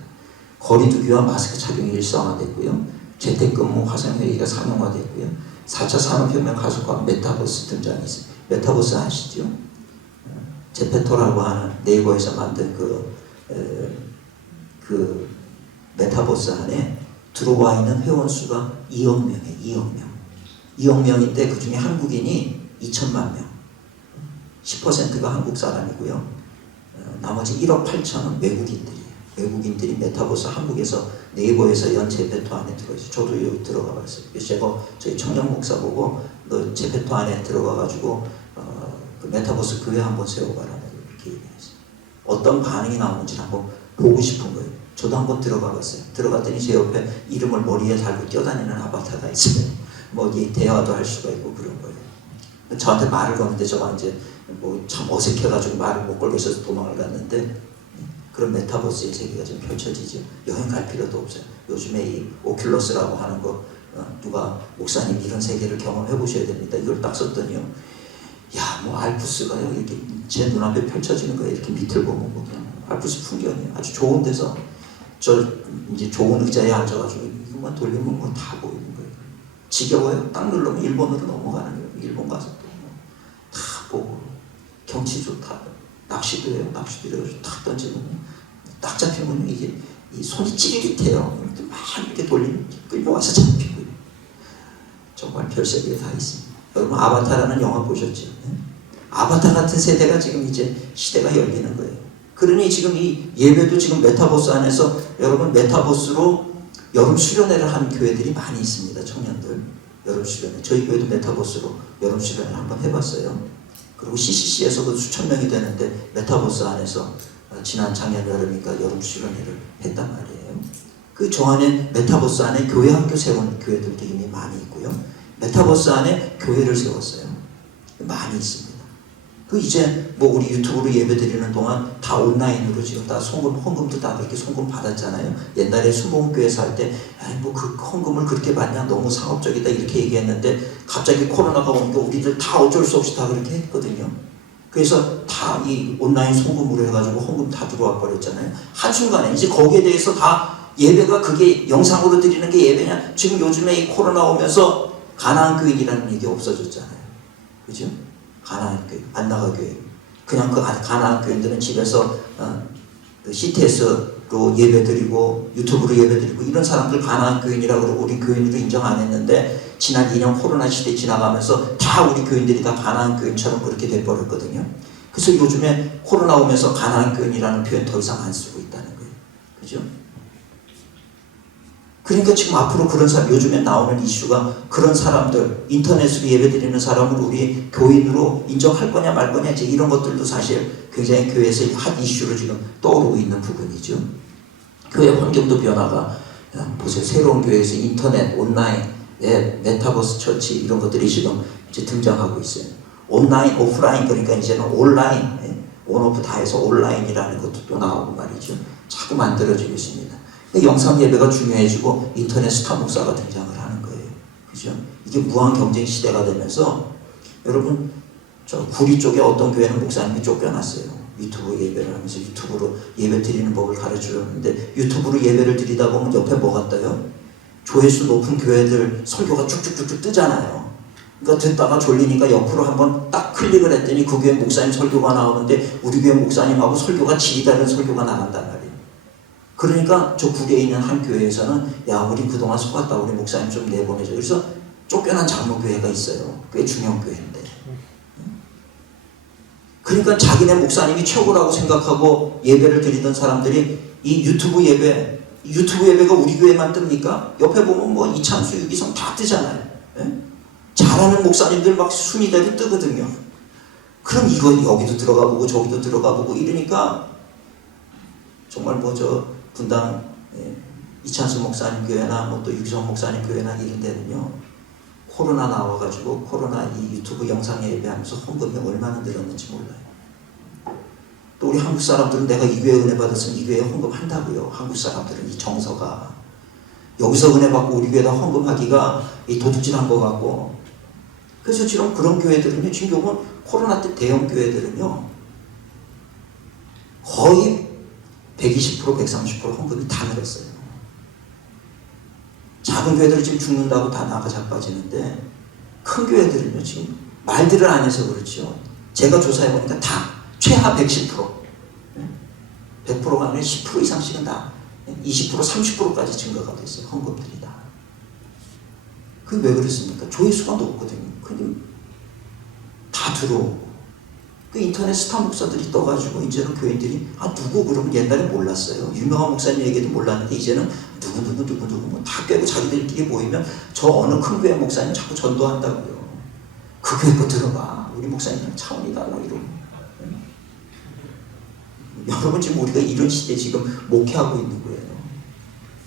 거리두기와 마스크 착용이 일상화됐고요. 재택근무 화상회의가 상용화됐고요. 4차 산업혁명 가속화와 메타버스 등장이 있어요. 메타버스 아시죠? 제페토라고 하는 네이버에서 만든 그 메타버스 안에 들어와 있는 회원 수가 2억 명이에요. 2억 명. 2억 명인데 그 중에 한국인이 2천만 명. 10%가 한국 사람이고요. 나머지 1억 8천은 외국인들이에요. 외국인들이 메타버스 한국에서 네이버에서 연 제페토 안에 들어있어요. 저도 여기 들어가 봤어요. 제가 저희 청년 목사 보고 너 제페토 안에 들어가가지고 그 메타버스 교회 한번 세워봐라 이렇게 얘기했어요. 어떤 반응이 나오는지 한번 보고 싶은 거예요. 저도 한번 들어가 봤어요. 들어갔더니 제 옆에 이름을 머리에 달고 뛰어다니는 아바타가 있어요. 뭐 대화도 할 수가 있고 그런 거예요. 저한테 말을 거는데 저가 이제 뭐 참 어색해가지고 말을 못 걸고 있어서 도망을 갔는데 그런 메타버스의 세계가 좀 펼쳐지죠. 여행 갈 필요도 없어요. 요즘에 이 오큘러스라고 하는 거 누가 목사님 이런 세계를 경험해 보셔야 됩니다. 이걸 딱 썼더니요. 야, 뭐 알프스가요 이렇게 제 눈앞에 펼쳐지는 거예요. 이렇게 밑을 보면 뭐 그냥 알프스 풍경이에요. 아주 좋은 데서 저 이제 좋은 의자에 앉아가지고 이것만 돌리면 뭐 다 보이는 거예요. 지겨워요? 딱 누르면 일본으로 넘어가는 거예요. 일본 가서 또 다 보고 경치 좋다. 낚시도 해요. 낚시도 해가지고 탁 던지면 딱 잡히면 이게 이 손이 찌릿해요. 막 이렇게 돌리면 끌려와서 잡히고요. 정말 별세계에 다 있습니다. 여러분 아바타라는 영화 보셨죠? 네? 아바타 같은 세대가 지금 이제 시대가 열리는 거예요. 그러니 지금 이 예배도 지금 메타버스 안에서 여러분 메타버스로 여름 수련회를 한 교회들이 많이 있습니다. 청년들 여름 수련회. 저희 교회도 메타버스로 여름 수련회를 한번 해봤어요. 그리고 CCC에서도 수천 명이 되는데 메타버스 안에서 지난 작년 여름이니까 여름 수련회를 했단 말이에요. 그 저 안에 메타버스 안에 교회 학교 세운 교회들도 이미 많이 있고요. 메타버스 안에 교회를 세웠어요. 많이 있습니다. 그 이제 뭐 우리 유튜브로 예배 드리는 동안 다 온라인으로 지금 다 헌금도 다 그렇게 송금 받았잖아요. 옛날에 수목교회에서 할 때 뭐 그 헌금을 그렇게 받냐 너무 상업적이다 이렇게 얘기했는데 갑자기 코로나가 오니까 우리들 다 어쩔 수 없이 다 그렇게 했거든요. 그래서 다 이 온라인 송금으로 해가지고 헌금 다 들어와 버렸잖아요. 한순간에 이제 거기에 대해서 다 예배가 그게 영상으로 드리는 게 예배냐? 지금 요즘에 이 코로나 오면서 가나안 교인이라는 얘기 없어졌잖아요. 그죠? 가나안 교인, 안 나가 교인. 그냥 그 가나안 교인들은 집에서 그 CTS로 예배드리고 유튜브로 예배드리고 이런 사람들 가나안 교인이라고 그러고 우리 교인으로 인정 안 했는데 지난 2년 코로나 시대 지나가면서 다 우리 교인들이 다 가나안 교인처럼 그렇게 돼버렸거든요. 그래서 요즘에 코로나 오면서 가나안 교인이라는 표현 더 이상 안 쓰고 있다는 거예요. 그죠? 그러니까 지금 앞으로 그런 사람, 요즘에 나오는 이슈가 그런 사람들, 인터넷으로 예배드리는 사람을 우리 교인으로 인정할 거냐 말 거냐 이제 이런 것들도 사실 굉장히 교회에서 핫 이슈로 지금 떠오르고 있는 부분이죠. 교회 환경도 변화가 보세요. 새로운 교회에서 인터넷, 온라인, 메타버스 처치 이런 것들이 지금 이제 등장하고 있어요. 온라인, 오프라인 그러니까 이제는 온라인, 온오프 다 해서 온라인이라는 것도 또 나오고 말이죠. 자꾸 만들어지고 있습니다. 영상 예배가 중요해지고 인터넷 스타 목사가 등장을 하는 거예요. 그죠? 이게 무한 경쟁 시대가 되면서 여러분 저 구리 쪽에 어떤 교회는 목사님이 쫓겨났어요. 유튜브 예배를 하면서 유튜브로 예배 드리는 법을 가르쳐줬는데 유튜브로 예배를 드리다 보면 옆에 뭐가 떠요? 조회수 높은 교회들 설교가 쭉쭉쭉쭉 뜨잖아요. 그러니까 듣다가 졸리니까 옆으로 한번 딱 클릭을 했더니 그 교회 목사님 설교가 나오는데 우리 교회 목사님하고 설교가 질이 다른 설교가 나간단 말이에요. 그러니까 저 구리에 있는 한 교회에서는 야 우리 그동안 속았다 우리 목사님 좀 내보내줘. 그래서 쫓겨난 장로교회가 있어요. 꽤 중요한 교회인데. 그러니까 자기네 목사님이 최고라고 생각하고 예배를 드리던 사람들이 이 유튜브 예배가 우리 교회만 뜹니까? 옆에 보면 뭐 이창수, 유기성 다 뜨잖아요. 예? 잘하는 목사님들 막 순위대로 뜨거든요. 그럼 이건 여기도 들어가 보고 저기도 들어가 보고 이러니까 정말 뭐 저 분당 이찬수 목사님 교회나 뭐 또 유기성 목사님 교회나 이런 데는요, 코로나 나와가지고 코로나 이 유튜브 영상 예배하면서 헌금이 얼마나 늘었는지 몰라요. 또 우리 한국 사람들은 내가 이 교회 은혜 받았으면 이 교회에 헌금한다고요. 한국 사람들은 이 정서가 여기서 은혜 받고 우리 교회에다 헌금하기가 이 도둑질한 것 같고. 그래서 지금 그런 교회들은요, 지금 코로나 때 대형 교회들은요 거의 120% 130% 헌금이 다 늘었어요. 작은 교회들은 지금 죽는다고 다 나가 자빠지는데 큰 교회들은요 지금 말들을 안 해서 그렇죠. 제가 조사해보니까 다 최하 110%, 100%가 아니라 10% 이상씩은 다 20% 30%까지 증가가 됐어요. 헌금들이 다. 그게 왜 그렇습니까? 조회수가 높거든요. 그게 다 들어오고. 그 인터넷 스타 목사들이 떠가지고 이제는 교인들이 누구 그러면 옛날에 몰랐어요. 유명한 목사님 얘기도 몰랐는데 이제는 누구 뭐 다 꿰고 자기들끼리 모이면 저 어느 큰 교회 목사님 자꾸 전도한다고요. 그 교회 거 들어봐. 우리 목사님은 차원이 달라 이러고. 여러분 지금 우리가 이런 시대에 지금 목회하고 있는 거예요.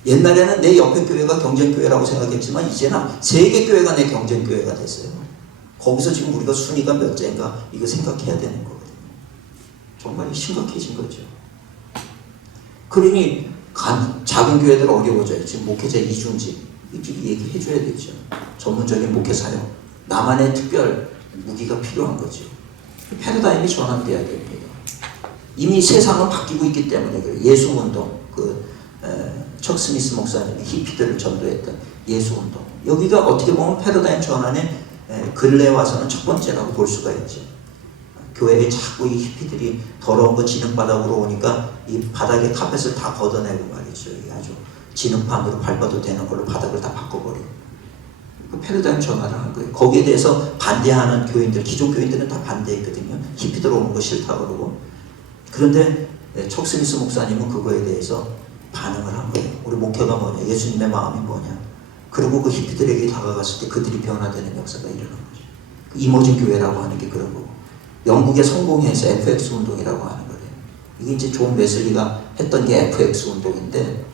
옛날에는 내 옆에 교회가 경쟁교회라고 생각했지만 이제는 세계 교회가 내 경쟁교회가 됐어요. 거기서 지금 우리가 순위가 몇 째인가 이거 생각해야 되는 거거든요. 정말 심각해진 거죠. 그러니 작은 교회들 어려워져요. 지금 목회자 이중직 일찍 얘기해 줘야 되죠. 전문적인 목회 사역, 나만의 특별 무기가 필요한 거죠. 패러다임이 전환돼야 됩니다. 이미 세상은 바뀌고 있기 때문에 그래요. 예수운동, 척 스미스 목사님이 히피들을 전도했던 예수운동, 여기가 어떻게 보면 패러다임 전환의 근래에 와서는 첫 번째라고 볼 수가 있죠. 교회에 자꾸 이 히피들이 더러운 거 진흙바닥으로 오니까 이 바닥에 카펫을 다 걷어내고 말이죠. 아주 진흙판으로 밟아도 되는 걸로 바닥을 다 바꿔버려요. 그 패러다임 전환을 한 거예요. 거기에 대해서 반대하는 교인들, 기존 교인들은 다 반대했거든요. 히피들 오는 거 싫다 그러고. 그런데 척 스미스 목사님은 그거에 대해서 반응을 한 거예요. 우리 목표가 뭐냐? 예수님의 마음이 뭐냐? 그리고 그 히피들에게 다가갔을 때 그들이 변화되는 역사가 일어난 거죠. 이모진 교회라고 하는 게 그런 거고, 영국의 성공회에서 FX 운동이라고 하는 거예요. 이게 이제 존 웨슬리가 했던 게 FX 운동인데,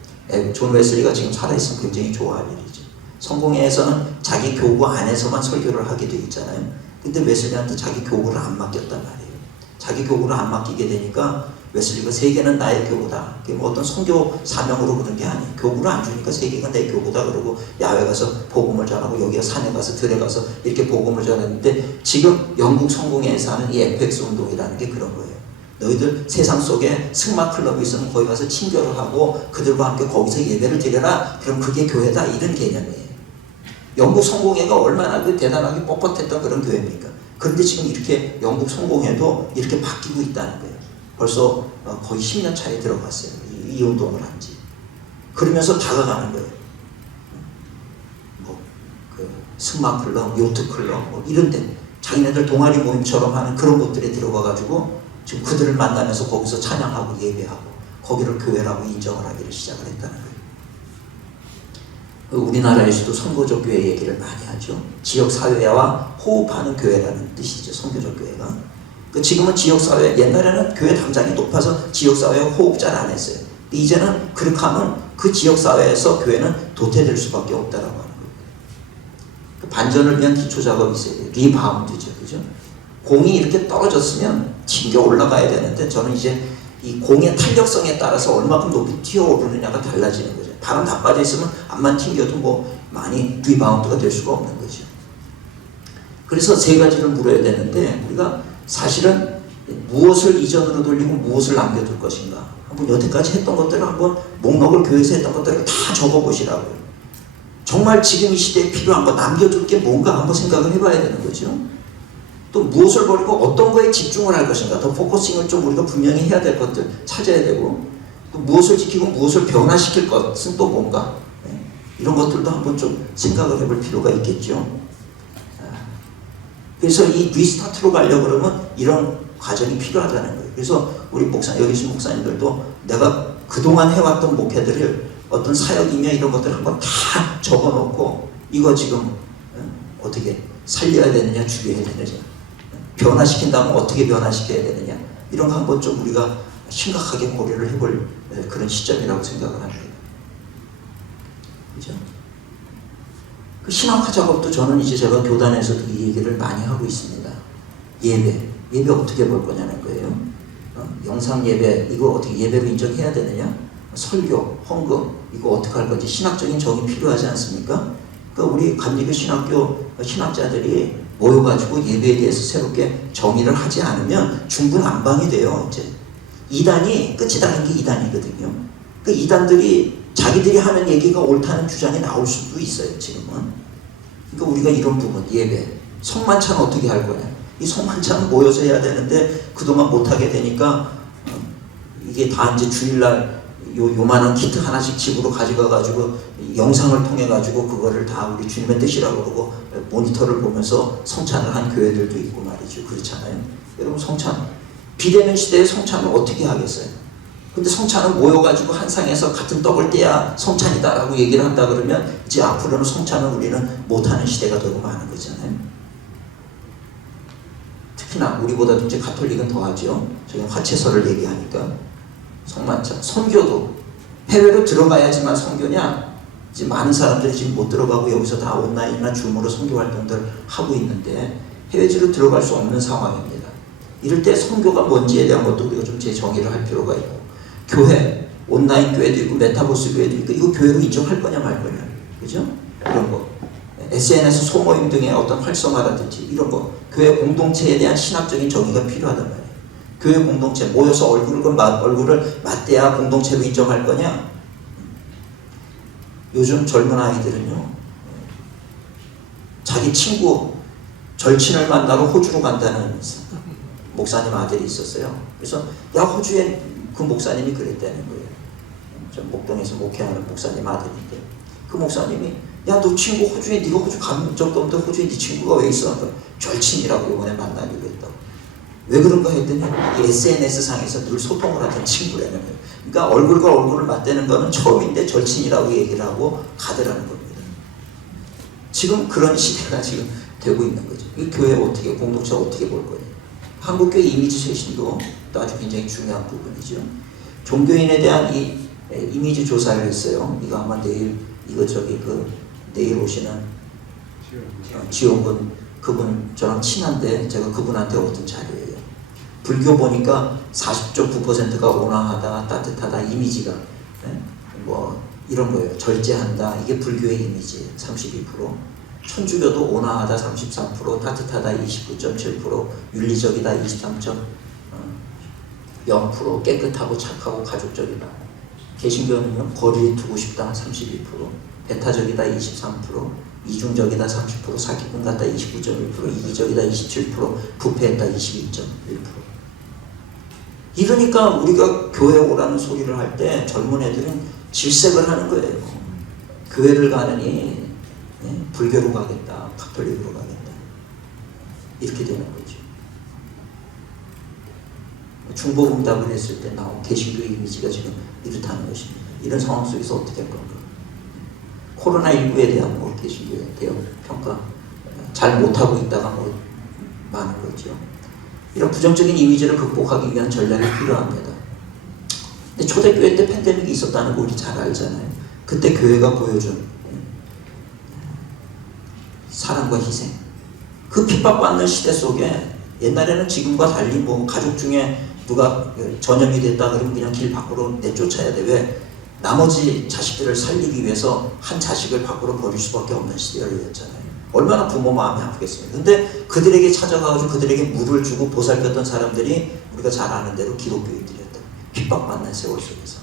존 웨슬리가 지금 살아있으면 굉장히 좋아할 일이죠. 성공회에서는 자기 교구 안에서만 설교를 하게 돼 있잖아요. 근데 웨슬리한테 자기 교구를 안 맡겼단 말이에요. 자기 교구를 안 맡기게 되니까 웨슬리가 세계는 나의 교구다. 그게 뭐 어떤 선교 사명으로 그런 게 아니에요. 교구를 안 주니까 세계가 내 교구다. 그러고 야외 가서 복음을 전하고 여기가 산에 가서 들에 가서 이렇게 복음을 전했는데, 지금 영국 성공회에서 하는 이 FX 운동이라는 게 그런 거예요. 너희들 세상 속에 승마 클럽이 있으면 거기 가서 친교를 하고 그들과 함께 거기서 예배를 드려라. 그럼 그게 교회다. 이런 개념이에요. 영국 성공회가 얼마나 대단하게 뻣뻣했던 그런 교회입니까? 그런데 지금 이렇게 영국 성공회도 이렇게 바뀌고 있다는 거예요. 벌써 거의 10년 차에 들어갔어요. 이 운동을 한 지. 그러면서 다가가는 거예요. 승마클럽, 요트클럽, 뭐 이런 데, 자기네들 동아리 모임처럼 하는 그런 곳들에 들어가가지고 지금 그들을 만나면서 거기서 찬양하고 예배하고 거기를 교회라고 인정을 하기를 시작을 했다는 거예요. 우리나라에서도 선교적 교회 얘기를 많이 하죠. 지역사회와 호흡하는 교회라는 뜻이죠. 선교적 교회가. 지금은 지역사회, 옛날에는 교회 담장이 높아서 지역사회와 호흡 잘 안 했어요. 이제는 그렇게 하면 그 지역사회에서 교회는 도태될 수밖에 없다라고 하는 거예요. 반전을 위한 기초작업이 있어야 돼요. 리바운드죠. 그죠? 공이 이렇게 떨어졌으면 튕겨 올라가야 되는데, 저는 이제 이 공의 탄력성에 따라서 얼마큼 높이 튀어오르느냐가 달라지는 거죠. 바람 다 빠져 있으면 앞만 튕겨도 뭐 많이 리바운드가 될 수가 없는 거죠. 그래서 세 가지를 물어야 되는데, 우리가 사실은 무엇을 이전으로 돌리고 무엇을 남겨둘 것인가, 한번 여태까지 했던 것들을 한번 목록을 교회에서 했던 것들을 다 적어보시라고요. 정말 지금 이 시대에 필요한 거, 남겨둘 게 뭔가 한번 생각을 해봐야 되는 거죠. 또 무엇을 버리고 어떤 거에 집중을 할 것인가, 더 포커싱을 좀 우리가 분명히 해야 될 것들 찾아야 되고, 또 무엇을 지키고 무엇을 변화시킬 것은 또 뭔가, 이런 것들도 한번 좀 생각을 해볼 필요가 있겠죠. 그래서 이 리스타트로 가려고 그러면 이런 과정이 필요하다는 거예요. 그래서 우리 여기 계신 목사님들도 내가 그동안 해왔던 목회들을 어떤 사역이며 이런 것들을 한번 다 적어놓고, 이거 지금 어떻게 살려야 되느냐 죽여야 되느냐, 변화시킨다면 어떻게 변화시켜야 되느냐, 이런 거 한번 좀 우리가 심각하게 고려를 해볼 그런 시점이라고 생각을 합니다. 그죠? 그 신학화 작업도 저는 이제 제가 교단에서도 이 얘기를 많이 하고 있습니다. 예배 어떻게 볼 거냐는 거예요. 영상 예배 이거 어떻게 예배로 인정해야 되느냐? 설교, 헌금 이거 어떻게 할 건지 신학적인 정의 필요하지 않습니까? 그러니까 우리 감리교 신학교 신학자들이 모여가지고 예배에 대해서 새롭게 정의를 하지 않으면 중구난방이 돼요. 이제 이단이 끝이 다른 게 이단이거든요. 그 이단들이 자기들이 하는 얘기가 옳다는 주장이 나올 수도 있어요. 지금은. 그러니까 우리가 이런 부분, 예배, 성만찬 어떻게 할 거냐? 이 성만찬은 모여서 해야 되는데 그동안 못하게 되니까 이게 다 이제 주일날 요만한 키트 하나씩 집으로 가져가가지고 영상을 통해가지고 그거를 다 우리 주님의 뜻이라고 그러고 모니터를 보면서 성찬을 한 교회들도 있고 말이죠. 그렇잖아요. 여러분 성찬, 비대면 시대에 성찬을 어떻게 하겠어요? 근데 성찬은 모여가지고 한 상에서 같은 떡을 떼야 성찬이다라고 얘기를 한다 그러면 이제 앞으로는 성찬은 우리는 못하는 시대가 되고 마는 거잖아요. 특히나 우리보다도 이제 가톨릭은 더하죠. 저희 화채설을 얘기하니까. 성만찬, 선교도 해외로 들어가야지만 선교냐? 이제 많은 사람들이 지금 못 들어가고 여기서 다 온라인이나 줌으로 선교 활동들 하고 있는데 해외지로 들어갈 수 없는 상황입니다. 이럴 때 선교가 뭔지에 대한 것도 우리가 좀 재정의를 할 필요가 있고, 교회, 온라인 교회도 있고 메타버스 교회도 있고 이거 교회로 인정할 거냐 말 거냐, 그죠? 이런 거, SNS 소모임 등의 어떤 활성화라든지 이런 거, 교회 공동체에 대한 신학적인 정의가 필요하단 말이에요. 교회 공동체 모여서 얼굴을 맞대야 공동체로 인정할 거냐? 요즘 젊은 아이들은요, 자기 친구 절친을 만나러 호주로 간다는 목사님 아들이 있었어요. 그래서 야, 호주에 그 목사님이 그랬다는 거예요. 저 목동에서 목회하는 목사님 아들인데 그 목사님이 야, 너 친구 호주에, 네가 호주 간 적도 없는데 호주에 네 친구가 왜 있어? 절친이라고 이번에 만나기로 했다고. 왜 그런가 했더니 SNS 상에서 늘 소통을 하던 친구라는 거예요. 그러니까 얼굴과 얼굴을 맞대는 거는 처음인데 절친이라고 얘기를 하고 가더라는 겁니다. 지금 그런 시대가 지금 되고 있는 거죠. 이 교회 어떻게, 공동체 어떻게 볼 거예요? 한국교회 이미지 쇄신도 또 아주 굉장히 중요한 부분이죠. 종교인에 대한 이 이미지 조사를 했어요. 이거 아마 내일 내일 오시는 지원군 그분 저랑 친한데 제가 그분한테 얻은 자료예요. 불교 보니까 40.9%가 온화하다, 따뜻하다, 이미지가 뭐 이런 거예요. 절제한다, 이게 불교의 이미지예요. 32%. 천주교도 온화하다 33%, 따뜻하다 29.7%, 윤리적이다 23.0%, 깨끗하고 착하고 가족적이다. 개신교는요, 거리를 두고 싶다 32%, 배타적이다 23%, 이중적이다 30%, 사기꾼 같다 29.1%, 이기적이다 27%, 부패했다 22.1%. 이러니까 우리가 교회 오라는 소리를 할 때 젊은 애들은 질색을 하는 거예요. 교회를 가느니 불교로 가겠다, 가톨릭으로 가겠다, 이렇게 되는 거죠. 중보응답을 했을 때 나온 개신교 이미지가 지금 이렇다는 것입니다. 이런 상황 속에서 어떻게 할 건가? 코로나19에 대한 개신교의 대응 평가 잘 못하고 있다가 많은 거죠. 이런 부정적인 이미지를 극복하기 위한 전략이 필요합니다. 근데 초대교회 때 팬데믹이 있었다는 거 우리 잘 알잖아요. 그때 교회가 보여준 사랑과 희생, 그 핍박받는 시대 속에 옛날에는 지금과 달리 뭐 가족 중에 누가 전염이 됐다 그러면 그냥 길 밖으로 내쫓아야 돼. 왜? 나머지 자식들을 살리기 위해서 한 자식을 밖으로 버릴 수밖에 없는 시대였잖아요. 얼마나 부모 마음이 아프겠습니까? 근데 그들에게 찾아가가지고 그들에게 물을 주고 보살폈던 사람들이 우리가 잘 아는 대로 기독교인들이었다. 핍박받는 세월 속에서.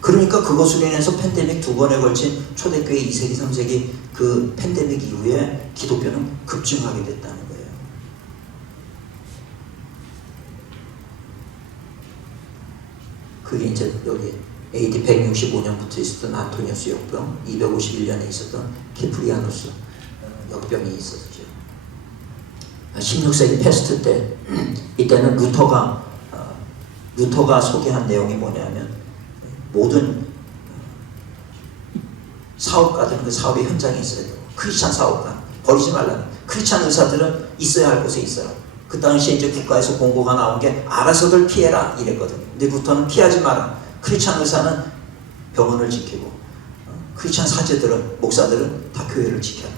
그러니까 그것으로 인해서 팬데믹 2번에 걸친 초대교회 2세기, 3세기 그 팬데믹 이후에 기독교는 급증하게 됐다는 거예요. 그게 이제 여기 AD 165년부터 있었던 안토니우스 역병, 251년에 있었던 키프리아누스 역병이 있었죠. 16세기 패스트 때 이때는 루터가 소개한 내용이 뭐냐면 모든 사업가들은 그 사업의 현장에 있어야 되고, 크리스찬 사업가 버리지 말라는, 크리스찬 의사들은 있어야 할 곳에 있어라. 그 당시에 이제 국가에서 공고가 나온 게 알아서들 피해라 이랬거든요. 근데 루터는 피하지 마라. 크리스찬 의사는 병원을 지키고 크리스찬 사제들은 목사들은 다 교회를 지켜라.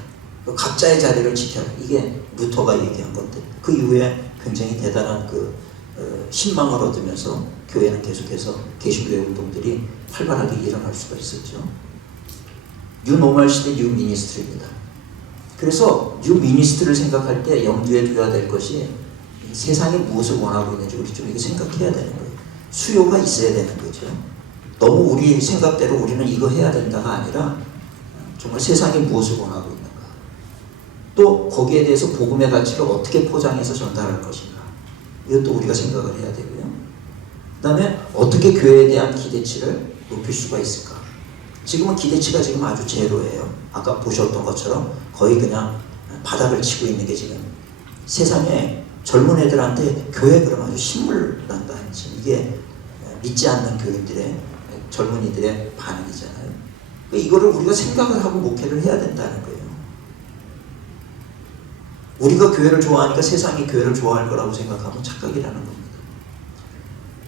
각자의 자리를 지켜라. 이게 루터가 얘기한 건데 그 이후에 굉장히 대단한 신망을 얻으면서 교회는 계속해서 개신교회 운동들이 활발하게 일어날 수가 있었죠. 뉴노멀 시대 뉴미니스트리입니다. 그래서 뉴미니스트를 생각할 때 염두에 둬야 될 것이 세상이 무엇을 원하고 있는지 우리 좀 이거 생각해야 되는 거예요. 수요가 있어야 되는 거죠. 너무 우리 생각대로 우리는 이거 해야 된다가 아니라 정말 세상이 무엇을 원하고 있는가. 또 거기에 대해서 복음의 가치를 어떻게 포장해서 전달할 것인가. 이것도 우리가 생각을 해야 되고요. 그 다음에 어떻게 교회에 대한 기대치를 높일 수가 있을까. 지금은 기대치가 지금 아주 제로예요. 아까 보셨던 것처럼 거의 그냥 바닥을 치고 있는 게 지금 세상에 젊은 애들한테 교회 그러면 아주 신물 난다. 이게 믿지 않는 교인들의 젊은이들의 반응이잖아요. 그러니까 이거를 우리가 생각을 하고 목회를 해야 된다는 거예요. 우리가 교회를 좋아하니까 세상이 교회를 좋아할 거라고 생각하면 착각이라는 겁니다.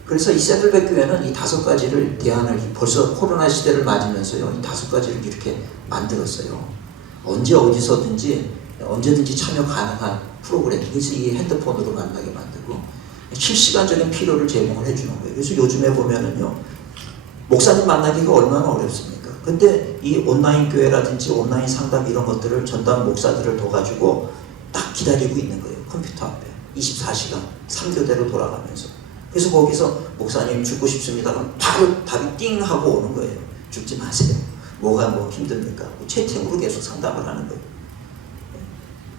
그래서 이 새들백 교회는 이 5가지를 대안을 벌써 코로나 시대를 맞으면서요, 이 5가지를 이렇게 만들었어요. 언제 어디서든지 언제든지 참여 가능한 프로그램, 그래서 이 핸드폰으로 만나게 만들고 실시간적인 필요를 제공을 해주는 거예요. 그래서 요즘에 보면은요, 목사님 만나기가 얼마나 어렵습니까? 근데 이 온라인 교회라든지 온라인 상담 이런 것들을 전담 목사들을 둬가지고 딱 기다리고 있는 거예요. 컴퓨터 앞에 24시간 3교대로 돌아가면서. 그래서 거기서 목사님 죽고 싶습니다. 그럼 바로 답이 띵 하고 오는 거예요. 죽지 마세요. 뭐가 힘듭니까? 채팅으로 계속 상담을 하는 거예요.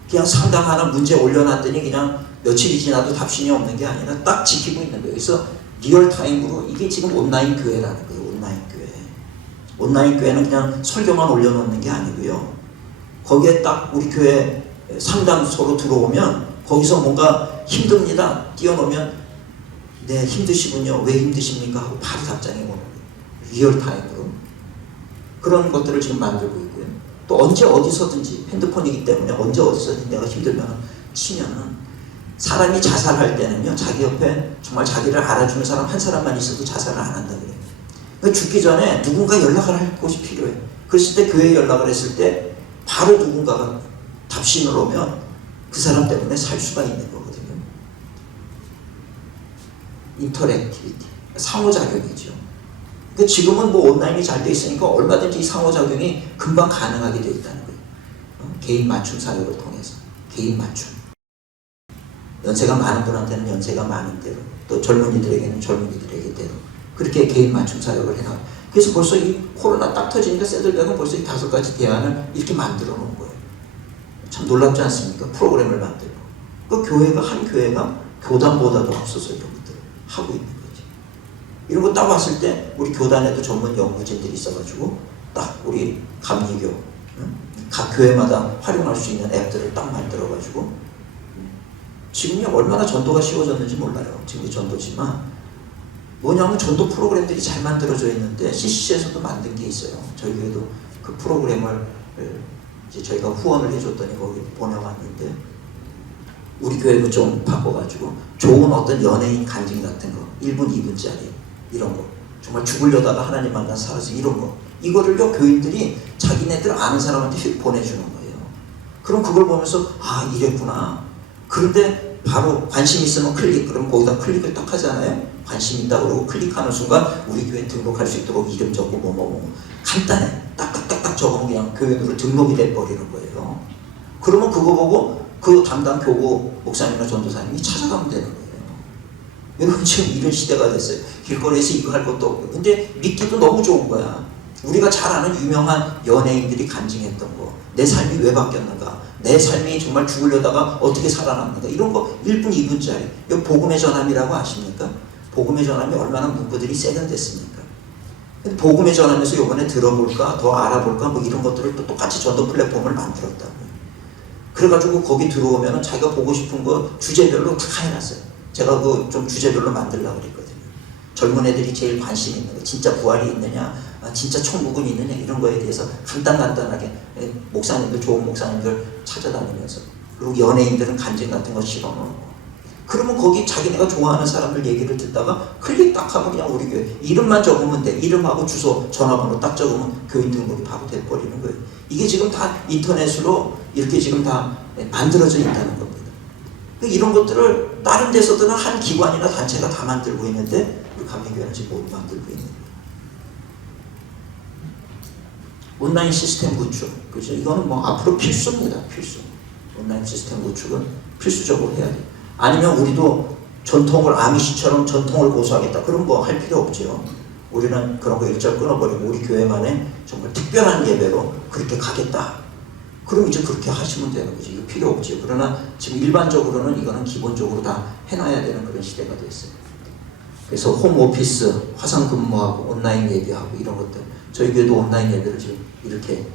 그냥 상담 하나 문제 올려놨더니 그냥 며칠이 지나도 답신이 없는 게 아니라 딱 지키고 있는 거예요. 그래서 리얼타임으로 이게 지금 온라인 교회라는 거예요. 온라인 교회. 온라인 교회는 그냥 설교만 올려놓는 게 아니고요. 거기에 딱 우리 교회 상담소로 들어오면 거기서 뭔가 힘듭니다. 띄워놓으면 네 힘드시군요. 왜 힘드십니까? 하고 바로 답장이 오는 거예요. 리얼타임으로. 그런 것들을 지금 만들고 있고요. 또 언제 어디서든지 핸드폰이기 때문에 언제 어디서든지 내가 힘들면 치면은 사람이 자살할 때는요, 자기 옆에 정말 자기를 알아주는 사람 한 사람만 있어도 자살을 안 한다 그래요. 그러니까 죽기 전에 누군가 연락을 할 곳이 필요해요. 그랬을 때 교회에 연락을 했을 때 바로 누군가가 답신을 오면 그 사람 때문에 살 수가 있는 거거든요. 인터랙티비티, 상호작용이죠. 그러니까 지금은 온라인이 잘 돼 있으니까 얼마든지 이 상호작용이 금방 가능하게 돼 있다는 거예요. 개인 맞춤 사역을 통해서. 개인 맞춤. 연세가 많은 분한테는 연세가 많은 대로, 또 젊은이들에게는 젊은이들에게 대로 그렇게 개인 맞춤 사역을 해나가요. 그래서 벌써 이 코로나 딱 터지니까 새들백은 벌써 이 5가지 대안을 이렇게 만들어 놓은 거예요. 참 놀랍지 않습니까? 프로그램을 만들고. 그 교회가, 한 교회가 교단보다도 앞서서 이런 것들을 하고 있는 거지. 이런 거 딱 봤을 때 우리 교단에도 전문 연구진들이 있어가지고 딱 우리 감리교, 각 교회마다 활용할 수 있는 앱들을 딱 만들어가지고 지금이 얼마나 전도가 쉬워졌는지 몰라요. 지금이 전도지만 뭐냐면 전도 프로그램들이 잘 만들어져 있는데 CCC에서도 만든 게 있어요. 저희 교회도 그 프로그램을 이제 저희가 후원을 해줬더니 거기 보내왔는데 우리 교회도 좀 바꿔가지고 좋은 어떤 연예인 간증 같은 거 1분, 2분짜리 이런 거 정말 죽으려다가 하나님 만나 살아서 이런 거 이거를요 교인들이 자기네들 아는 사람한테 휙 보내주는 거예요. 그럼 그걸 보면서 아 이랬구나. 그런데 바로 관심 있으면 클릭, 그럼 거기다 클릭을 딱 하잖아요. 관심 있다 그러고 클릭하는 순간 우리 교회 등록할 수 있도록 이름 적고 뭐 간단해. 딱딱딱딱 적으면 그냥 교인으로 등록이 돼버리는 거예요. 그러면 그거 보고 그 담당 교구 목사님이나 전도사님이 찾아가면 되는 거예요. 여러분 지금 이런 시대가 됐어요. 길거리에서 이거 할 것도 없고. 근데 믿기도 너무 좋은 거야. 우리가 잘 아는 유명한 연예인들이 간증했던 거, 내 삶이 왜 바뀌었는가, 내 삶이 정말 죽으려다가 어떻게 살아났는가, 이런 거 1분, 2분짜리. 이거 복음의 전함이라고 아십니까? 복음의 전함이 얼마나 문구들이 세련됐습니까? 근데 복음의 전함에서 이번에 들어볼까, 더 알아볼까, 뭐 이런 것들을 또 똑같이 전도 플랫폼을 만들었다고요. 그래가지고 거기 들어오면은 자기가 보고 싶은 거 주제별로 다 해놨어요. 제가 그 좀 주제별로 만들려고 그랬거든요. 젊은 애들이 제일 관심 있는 거, 진짜 부활이 있느냐, 진짜 천국은 있느냐, 이런 거에 대해서 간단하게 목사님들, 좋은 목사님들 찾아다니면서, 그리고 연예인들은 간증 같은 거 실어놓고 그러면 거기 자기네가 좋아하는 사람들 얘기를 듣다가 클릭 딱 하면 그냥 우리 교회 이름만 적으면 돼. 이름하고 주소, 전화번호 딱 적으면 교인 등록이 바로 돼버리는 거예요. 이게 지금 다 인터넷으로 이렇게 지금 다 만들어져 있다는 겁니다. 이런 것들을 다른 데서들은 한 기관이나 단체가 다 만들고 있는데 우리 감리교회는 지금 못 만들고 있는 거예요. 온라인 시스템 구축, 그죠? 이거는 뭐 앞으로 필수입니다. 필수. 온라인 시스템 구축은 필수적으로 해야 돼요. 아니면 우리도 전통을 아미시처럼 전통을 고수하겠다. 그런 거 할 필요 없죠. 우리는 그런 거 일절 끊어버리고 우리 교회만의 정말 특별한 예배로 그렇게 가겠다. 그럼 이제 그렇게 하시면 되는 거죠. 이거 필요 없죠. 그러나 지금 일반적으로는 이거는 기본적으로 다 해놔야 되는 그런 시대가 됐어요. 그래서 홈오피스, 화상근무하고 온라인 예배하고 이런 것들. 저희 교회도 온라인 예배를 지금 이렇게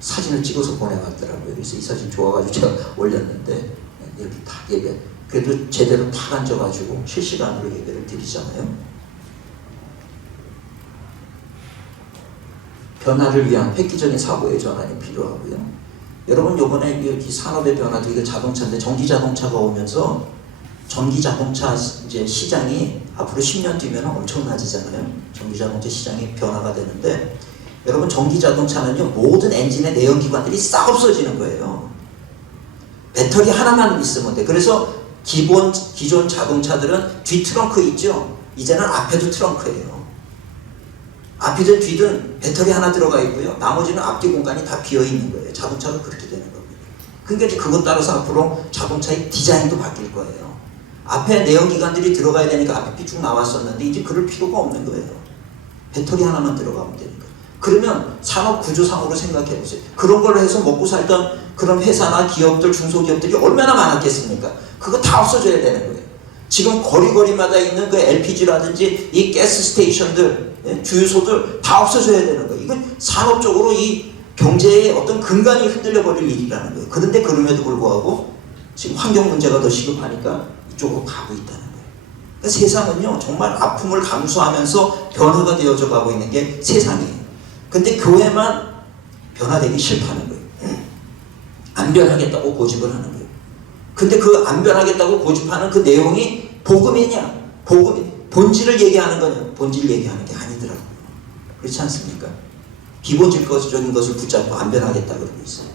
사진을 찍어서 보내왔더라고요. 그래서 이 사진 좋아가지고 제가 올렸는데 이렇게 다 예배. 그래도 제대로 탁 앉아가지고 실시간으로 예배를 드리잖아요. 변화를 위한 획기적인 사고의 전환이 필요하고요. 여러분 요번에 이 산업의 변화도 이거 자동차인데 전기자동차가 오면서 전기자동차 이제 시장이 앞으로 10년 뒤면 엄청나지잖아요. 전기자동차 시장이 변화가 되는데 여러분 전기자동차는요 모든 엔진의 내연기관들이 싹 없어지는 거예요. 배터리 하나만 있으면 돼. 그래서 기존 자동차들은 뒤 트렁크 있죠. 이제는 앞에도 트렁크예요. 앞이든 뒤든 배터리 하나 들어가 있고요. 나머지는 앞뒤 공간이 다 비어 있는 거예요. 자동차가 그렇게 되는 겁니다. 그러니까 이제 그것 따라서 앞으로 자동차의 디자인도 바뀔 거예요. 앞에 내연기관들이 들어가야 되니까 앞에 쭉 나왔었는데 이제 그럴 필요가 없는 거예요. 배터리 하나만 들어가면 되니까. 그러면 산업 구조상으로 생각해 보세요. 그런 걸로 해서 먹고 살던 그런 회사나 기업들, 중소기업들이 얼마나 많았겠습니까? 그거 다 없어져야 되는 거예요. 지금 거리마다 있는 그 LPG라든지 이 가스 스테이션들, 주유소들 다 없어져야 되는 거예요. 이건 산업적으로 이 경제의 어떤 근간이 흔들려 버릴 일이라는 거예요. 그런데 그럼에도 불구하고 지금 환경 문제가 더 시급하니까 이쪽으로 가고 있다는 거예요. 그러니까 세상은요 정말 아픔을 감수하면서 변화가 되어져 가고 있는 게 세상이에요. 근데 교회만 변화되기 싫다는 거예요. 안 변하겠다고 고집을 하는 거예요. 근데 그 안 변하겠다고 고집하는 그 내용이 복음이냐? 본질을 얘기하는 거냐? 본질을 얘기하는 게 아니더라고요. 그렇지 않습니까? 기본적인 것을 붙잡고 안 변하겠다 그러고 있어요.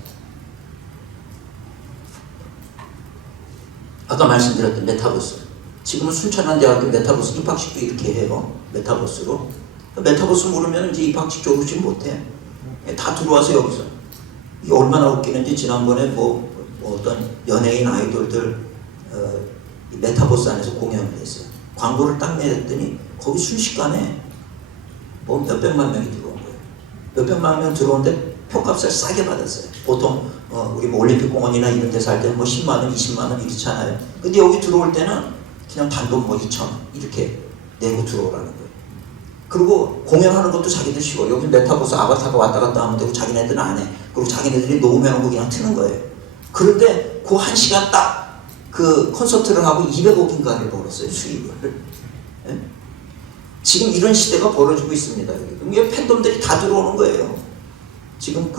아까 말씀드렸던 메타버스. 지금은 순천한대학교 메타버스 입학식도 이렇게 해요. 메타버스로. 메타버스 모르면 이제 입학식 졸업식 못해. 다 들어와서 여기서. 이게 얼마나 웃기는지 지난번에 뭐 어떤 연예인 아이돌들 메타버스 안에서 공연을 했어요. 광고를 딱 내렸더니 거기 순식간에 뭐 몇백만 명이 들어온 거예요. 몇백만 명 들어오는데 표값을 싸게 받았어요. 보통 우리 뭐 올림픽공원이나 이런 데서 할 때는 뭐 10만 원, 20만 원 이렇잖아요. 근데 여기 들어올 때는 그냥 단돈 뭐 2천 원 이렇게 내고 들어오라는 거예요. 그리고 공연하는 것도 자기들 쉬워. 여기 메타버스 아바타가 왔다 갔다 하면 되고 자기네들은 안 해. 그리고 자기네들이 녹음해놓은 거 그냥 트는 거예요. 그런데 그 한 시간 딱 그 콘서트를 하고 200억인가를 벌었어요. 수익을. 예? 지금 이런 시대가 벌어지고 있습니다. 여기 팬덤들이 다 들어오는 거예요. 지금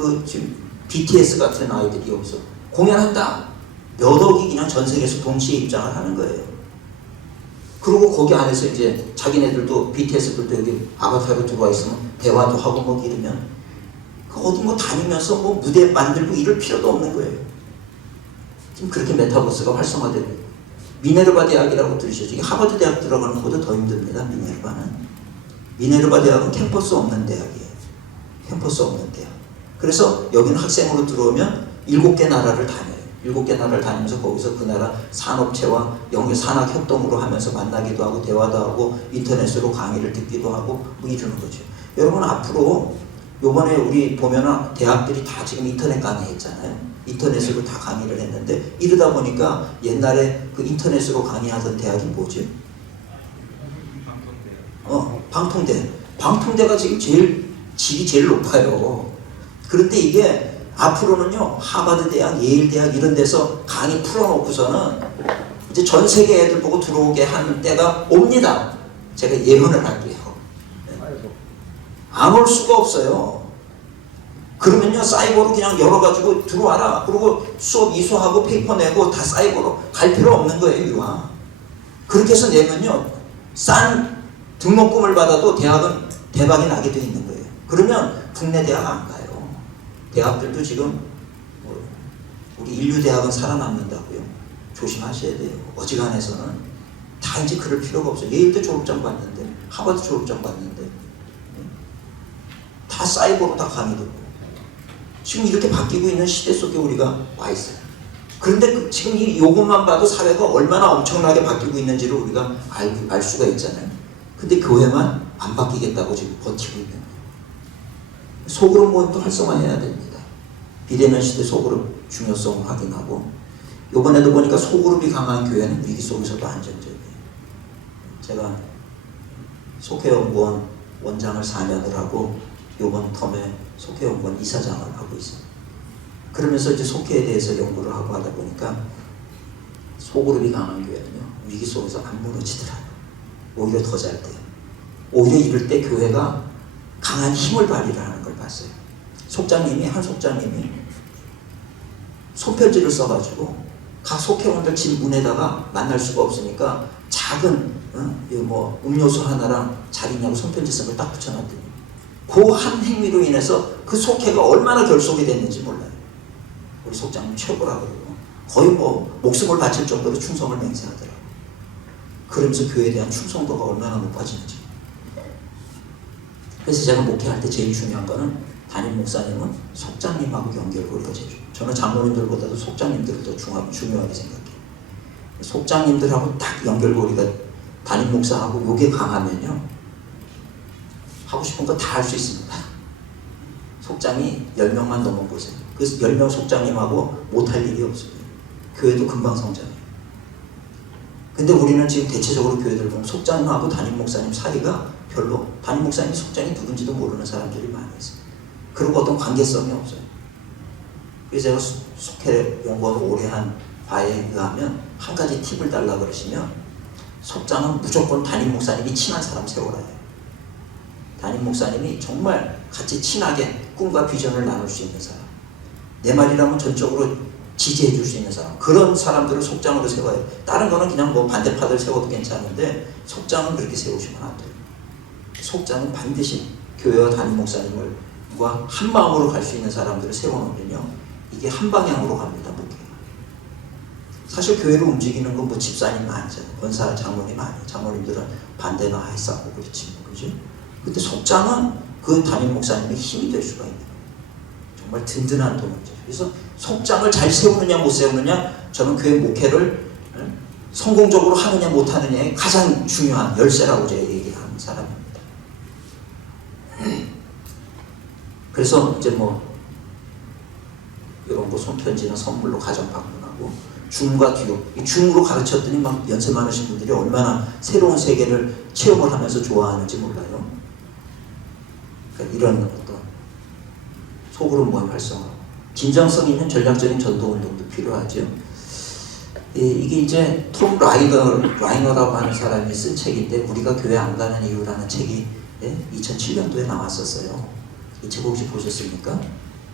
BTS 같은 아이들이 여기서 공연한다. 몇 억이 그냥 전 세계에서 동시에 입장을 하는 거예요. 그리고 거기 안에서 이제 자기네들도 BTS들도 여기 아바타로 들어와 있으면 대화도 하고 뭐 이러면 어디 뭐 다니면서 뭐 무대 만들고 이럴 필요도 없는 거예요. 지금 그렇게 메타버스가 활성화되고 있고 미네르바 대학이라고 들으셨죠? 이게 하버드 대학 들어가는 것보다 더 힘듭니다. 미네르바 대학은 캠퍼스 없는 대학이에요. 캠퍼스 없는 대학. 그래서 여기는 학생으로 들어오면 7개 나라를 다녀요. 7개 나라를 다니면서 거기서 그 나라 산업체와 산학협동으로 하면서 만나기도 하고 대화도 하고 인터넷으로 강의를 듣기도 하고 뭐 이러는 거죠. 여러분 앞으로 요번에 우리 보면은 대학들이 다 지금 인터넷 강의했잖아요. 인터넷으로 다 강의를 했는데 이러다 보니까 옛날에 그 인터넷으로 강의하던 대학이 뭐지? 방통대. 방통대가 지금 질이 제일 높아요. 그런데 이게 앞으로는요 하버드 대학, 예일 대학 이런 데서 강의 풀어놓고서는 이제 전 세계 애들 보고 들어오게 하는 때가 옵니다. 제가 예언을 할게요. 안 올 수가 없어요. 그러면요 사이버로 그냥 열어가지고 들어와라. 그리고 수업 이수하고 페이퍼 내고 다 사이버로 갈 필요 없는 거예요. 이와 그렇게 해서 내면요, 싼 등록금을 받아도 대학은 대박이 나게 돼 있는 거예요. 그러면 국내 대학 안 가요. 대학들도 지금 우리 인류대학은 살아남는다고요. 조심하셔야 돼요. 어지간해서는 다 이제 그럴 필요가 없어요. 예일대 졸업장 받는데, 하버드 졸업장 받는데, 다 사이버로 다 강의되고. 지금 이렇게 바뀌고 있는 시대 속에 우리가 와 있어요. 그런데 지금 이것만 봐도 사회가 얼마나 엄청나게 바뀌고 있는지를 우리가 알 수가 있잖아요. 근데 교회만 안 바뀌겠다고 지금 버티고 있는 거예요. 소그룹 모임도 활성화해야 됩니다. 비대면 시대 소그룹 중요성을 확인하고, 이번에도 보니까 소그룹이 강한 교회는 위기 속에서도 안정적이에요. 제가 속회연구원 원장을 4년을 하고 이번 텀에 속회연구원 이사장을 하고 있어요. 그러면서 이제 속회에 대해서 연구를 하고 하다 보니까 소그룹이 강한 교회는요, 위기 속에서 안 무너지더라고요. 오히려 더 잘 돼요. 오히려 이럴 때 교회가 강한 힘을 발휘하는 걸 봤어요. 한 속장님이 손편지를 써가지고 각 속회원들 집 문에다가 만날 수가 없으니까 작은 음료수 하나랑 잘 있냐고 손편지 쓴 걸 딱 붙여놨더니 그 한 행위로 인해서 그 속회가 얼마나 결속이 됐는지 몰라요. 우리 속장님 최고라고 그러고 거의 목숨을 바칠 정도로 충성을 맹세하더라고요. 그러면서 교회에 대한 충성도가 얼마나 높아지는지. 그래서 제가 목회할 때 제일 중요한 거는 담임 목사님은 속장님하고 연결고리가 제일 중요해요. 저는 장로님들보다도 속장님들을 더 중요하게 생각해요. 속장님들하고 딱 연결고리가 담임 목사하고 요게 강하면요, 하고 싶은 거 다 할 수 있습니다. 속장이 10명만 넘어보세요. 그래서 10명 속장님하고 못할 일이 없어요. 교회도 금방 성장해요. 근데 우리는 지금 대체적으로 교회들 보면 속장님하고 담임 목사님 사이가 별로, 담임 목사님 속장이 누군지도 모르는 사람들이 많이 있어요. 그리고 어떤 관계성이 없어요. 그래서 제가 속회 연구원을 오래 한 바에 의하면 한 가지 팁을 달라 그러시면, 속장은 무조건 담임 목사님이 친한 사람 세워라 해요. 담임 목사님이 정말 같이 친하게 꿈과 비전을 나눌 수 있는 사람, 내 말이라면 전적으로 지지해 줄 수 있는 사람, 그런 사람들을 속장으로 세워요. 다른 거는 그냥 반대파들 세워도 괜찮은데 속장은 그렇게 세우시면 안 돼요. 속장은 반드시 교회와 담임 목사님과 한 마음으로 갈 수 있는 사람들을 세워놓으면요, 이게 한 방향으로 갑니다. 목회가. 사실 교회를 움직이는 건 집사님만 아니잖아요. 권사 장로님 아니에요. 장로님들은 반대나 하에 싸고 그렇지, 그죠? 근데 속장은 그 담임 목사님의 힘이 될 수가 있는 거예요. 정말 든든한 도움이죠. 그래서 속장을 잘 세우느냐 못 세우느냐, 저는 교회 목회를 성공적으로 하느냐 못 하느냐의 가장 중요한 열쇠라고 제가 얘기하는 사람입니다. 그래서 이제 이런 거 손편지나 선물로 가정 방문하고, 줌과 듀오, 이 줌으로 가르쳤더니 막 연세 많으신 분들이 얼마나 새로운 세계를 체험을 하면서 좋아하는지 몰라요. 그러니까 이런 어떤 소그룹 모임 활성화, 진정성 있는 전략적인 전도 운동도 필요하죠. 이게 이제 톰 라이너라고 하는 사람이 쓴 책인데, 우리가 교회 안 가는 이유라는 책이 2007년도에 나왔었어요. 이 책 혹시 보셨습니까?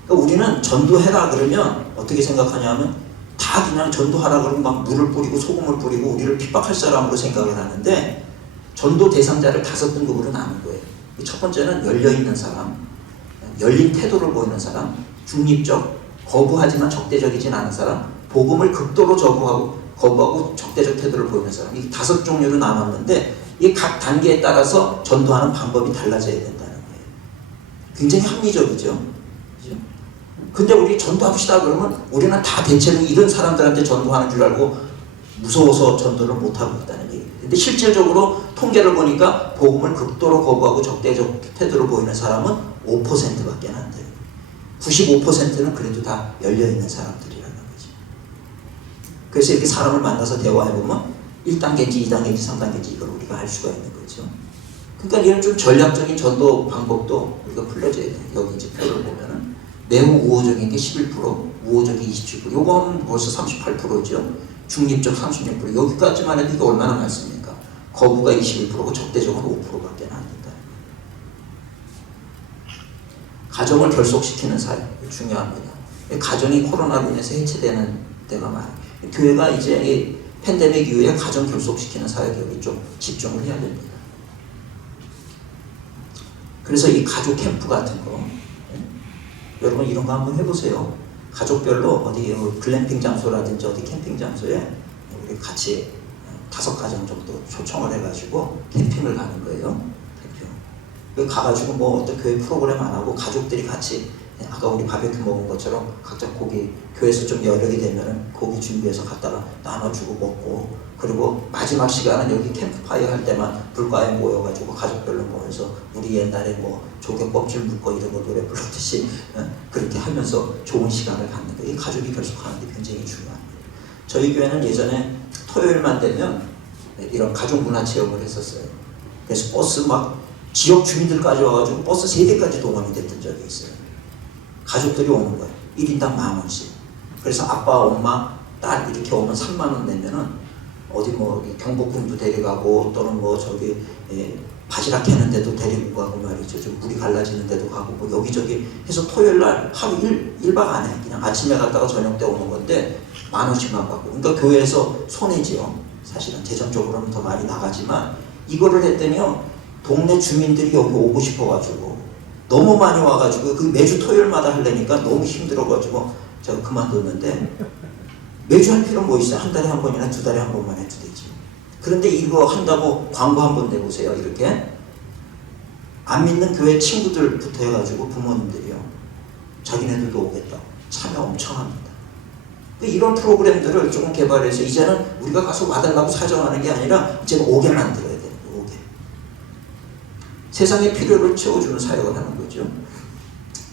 그러니까 우리는 전도해라 그러면 어떻게 생각하냐면, 다 그냥 전도하라 그러면 막 물을 뿌리고 소금을 뿌리고 우리를 핍박할 사람으로 생각을 하는데, 전도 대상자를 5등급으로 나눈 거예요. 첫 번째는 열려있는 사람, 열린 태도를 보이는 사람, 중립적, 거부하지만 적대적이진 않은 사람, 복음을 극도로 거부하고 적대적 태도를 보이는 사람, 이 5종류로 나눴는데, 이 각 단계에 따라서 전도하는 방법이 달라져야 된다는 거예요. 굉장히 합리적이죠. 그죠? 근데 우리 전도합시다 그러면 우리는 다 대체로 이런 사람들한테 전도하는 줄 알고 무서워서 전도를 못하고 있다는 얘기예요. 근데 실질적으로 통계를 보니까 복음을 극도로 거부하고 적대적 태도를 보이는 사람은 5%밖에 안 돼요. 95%는 그래도 다 열려있는 사람들이라는 거지. 그래서 이렇게 사람을 만나서 대화해보면 1단계인지 2단계인지 3단계인지 이걸 우리가 알 수가 있는 거죠. 그러니까 이런 좀 전략적인 전도 방법도 우리가 풀려져야 돼요. 여기 이제 표를 보면은 매우 우호적인 게 11%, 우호적이 27%, 요건 벌써 38%죠. 중립적 36%, 여기까지만 해도 이게 얼마나 많습니까? 거부가 21%고 적대적은 5%밖에 안 된다. 가정을 결속시키는 사회, 중요합니다. 가정이 코로나로 인해서 해체되는 데가 많아요. 교회가 이제 팬데믹 이후에 가정 결속시키는 사회교육에 좀 집중을 해야 됩니다. 그래서 이 가족 캠프 같은 거, 여러분 이런 거 한번 해보세요. 가족별로 어디 글램핑 장소라든지 어디 캠핑 장소에 우리 같이 5가정 정도 초청을 해가지고 캠핑을 가는 거예요. 캠핑. 가가지고 뭐 어떤 교회 프로그램 안 하고 가족들이 같이 아까 우리 바베큐 먹은 것처럼 각자 고기, 교회에서 좀 여력이 되면은 고기 준비해서 갖다가 나눠주고 먹고, 그리고 마지막 시간은 여기 캠프파이어 할 때만 불가에 모여가지고 가족별로 모여서 우리 옛날에 뭐 조개 껍질 묶고 이런 거 노래 부르듯이 그렇게 하면서 좋은 시간을 갖는 거예요. 이 가족이 결속하는 게 굉장히 중요한 거예요. 저희 교회는 예전에 토요일만 되면 이런 가족 문화 체험을 했었어요. 그래서 버스 막 지역 주민들까지 와가지고 버스 3대까지 동원이 됐던 적이 있어요. 가족들이 오는 거예요. 1인당 10,000원씩. 그래서 아빠, 엄마, 딸 이렇게 오면 30,000원 내면은 어디 뭐 경복궁도 데려가고 또는 뭐 저기 바지락 캐는 데도 데리고 가고 말이죠. 좀 물이 갈라지는 데도 가고 뭐 여기저기 해서 토요일 날 하루 1박 안에 그냥 아침에 갔다가 저녁 때 오는 건데 10,000원씩만 받고. 그러니까 교회에서 손해지요. 사실은 재정적으로는 더 많이 나가지만 이거를 했더니요. 동네 주민들이 여기 오고 싶어가지고 너무 많이 와가지고 그 매주 토요일마다 하려니까 너무 힘들어가지고 제가 그만뒀는데, 매주 할 필요는 뭐 있어요? 한 달에 한 번이나 2달에 한 번만 해도 되지. 그런데 이거 한다고 광고 한번 내보세요. 이렇게 안 믿는 교회 친구들부터 해가지고 부모님들이요, 자기네들도 오겠다고 참여 엄청 합니다. 이런 프로그램들을 조금 개발해서 이제는 우리가 가서 와달라고 사정하는 게 아니라 이제는 오게 만들어야 돼요. 오게. 세상의 필요를 채워주는 사역을 하는 거죠.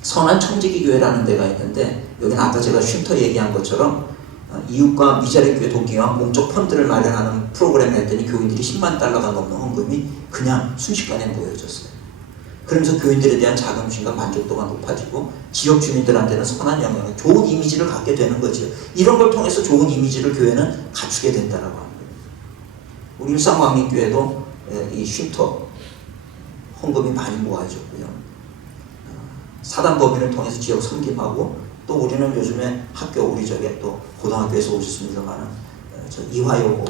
선한 청지기 교회라는 데가 있는데, 여기는 아까 제가 쉼터 얘기한 것처럼 이웃과 미자립 교회 돕기와 공적 펀드를 마련하는 프로그램을 했더니 교인들이 10만 달러가 넘는 헌금이 그냥 순식간에 모여졌어요. 그러면서 교인들에 대한 자긍심과 만족도가 높아지고 지역 주민들한테는 선한 영향을, 좋은 이미지를 갖게 되는 거죠. 이런 걸 통해서 좋은 이미지를 교회는 갖추게 된다라고 합니다. 우리 일산광림교회도 이 쉼터 헌금이 많이 모아졌고요. 사단 법인을 통해서 지역 섬김하고, 또 우리는 요즘에 학교, 우리 저게 또 고등학교에서 오셨습니다만 저 이화여고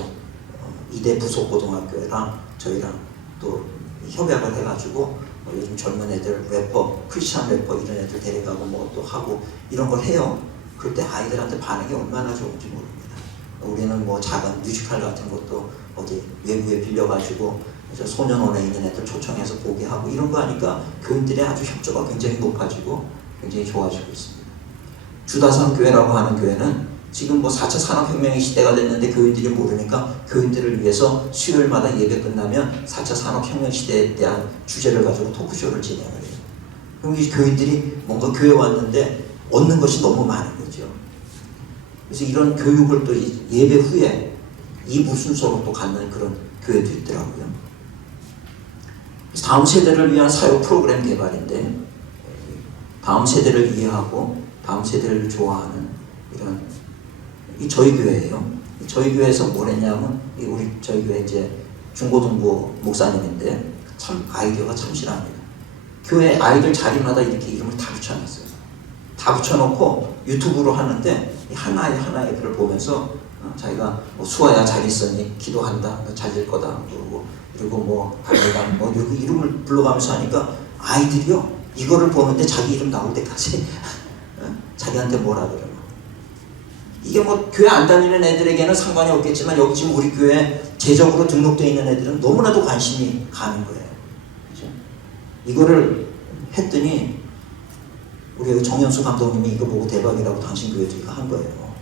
이대 부속고등학교랑 저희랑 또 협약을 해가지고 요즘 젊은 애들 래퍼, 크리스찬 래퍼 이런 애들 데려가고 뭐 또 하고 이런 걸 해요. 그럴 때 아이들한테 반응이 얼마나 좋은지 모릅니다. 우리는 뭐 작은 뮤지컬 같은 것도 어디 외부에 빌려가지고 소년원에 있는 애들 초청해서 보게 하고 이런 거 하니까 교인들의 아주 협조가 굉장히 높아지고 굉장히 좋아지고 있습니다. 주다산 교회라고 하는 교회는 지금 뭐 4차 산업혁명의 시대가 됐는데 교인들이 모르니까 교인들을 위해서 수요일마다 예배 끝나면 4차 산업혁명 시대에 대한 주제를 가지고 토크쇼를 진행을 해요. 그럼 이 교인들이 뭔가 교회 왔는데 얻는 것이 너무 많은 거죠. 그래서 이런 교육을 또 예배 후에 2부 순서로 또 갖는 그런 교회도 있더라고요. 그래서 다음 세대를 위한 사역 프로그램 개발인데, 다음 세대를 이해하고 다음 세대를 좋아하는 이런, 이 저희 교회예요. 저희 교회에서 뭘 했냐면, 우리 저희 교회 이제 중고등부 목사님인데 참 아이디어가 참신합니다. 교회 아이들 자리마다 이렇게 이름을 다 붙여놨어요. 다 붙여놓고 유튜브로 하는데 하나의 하나의들을 보면서 자기가 뭐 수아야 잘 있으니 기도한다, 잘 될 거다, 그리고 뭐 할머니가 뭐 이렇게 이름을 불러가면서 하니까 아이들이요 이거를 보는데 자기 이름 나올 때까지 자기한테 뭐라 그러나. 이게 뭐 교회 안 다니는 애들에게는 상관이 없겠지만 여기 지금 우리 교회 재적으로 등록되어 있는 애들은 너무나도 관심이 가는 거예요. 그렇죠? 이거를 했더니 우리 정현수 감독님이 이거 보고 대박이라고 당신 교회도 이거 한 거예요.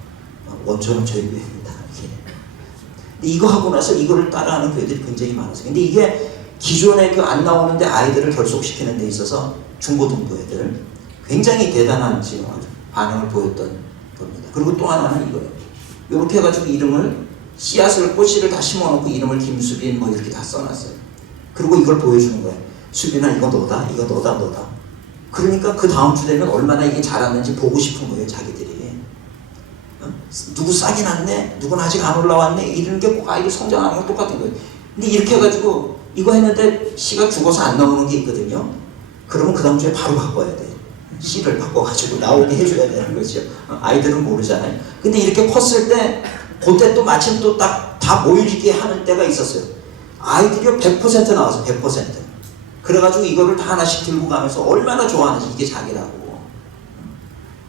원초는 저희 교회입니다. 이거 하고 나서 이거를 따라하는 교회들이 굉장히 많았어요. 근데 이게 기존에 그 안 나오는데 아이들을 결속시키는 데 있어서 중고등부 애들 굉장히 대단한 지금 반응을 보였던 겁니다. 그리고 또 하나는 이거예요. 이렇게 해가지고 이름을 씨앗을 꽃씨를 다 심어놓고 이름을 김수빈 뭐 이렇게 다 써놨어요. 그리고 이걸 보여주는 거예요. 수빈아 이거 너다, 이거 너다, 너다. 그러니까 그 다음 주 되면 얼마나 이게 자랐는지 보고 싶은 거예요, 자기들이. 누구 싹이 났네, 누구는 아직 안 올라왔네, 이런 게 꼭 아이들 성장하는 건 똑같은 거예요. 근데 이렇게 해가지고 이거 했는데 씨가 죽어서 안 나오는 게 있거든요. 그러면 그 다음 주에 바로 바꿔야 돼. 씨를 바꿔가지고 나오게 해줘야 되는 거죠. 아이들은 모르잖아요. 근데 이렇게 컸을 때 그때 또 마침 또 딱 다 모이게 하는 때가 있었어요. 아이들이 100% 나와서 100%. 그래가지고 이거를 다 하나씩 들고 가면서 얼마나 좋아하는지 이게 자기라고.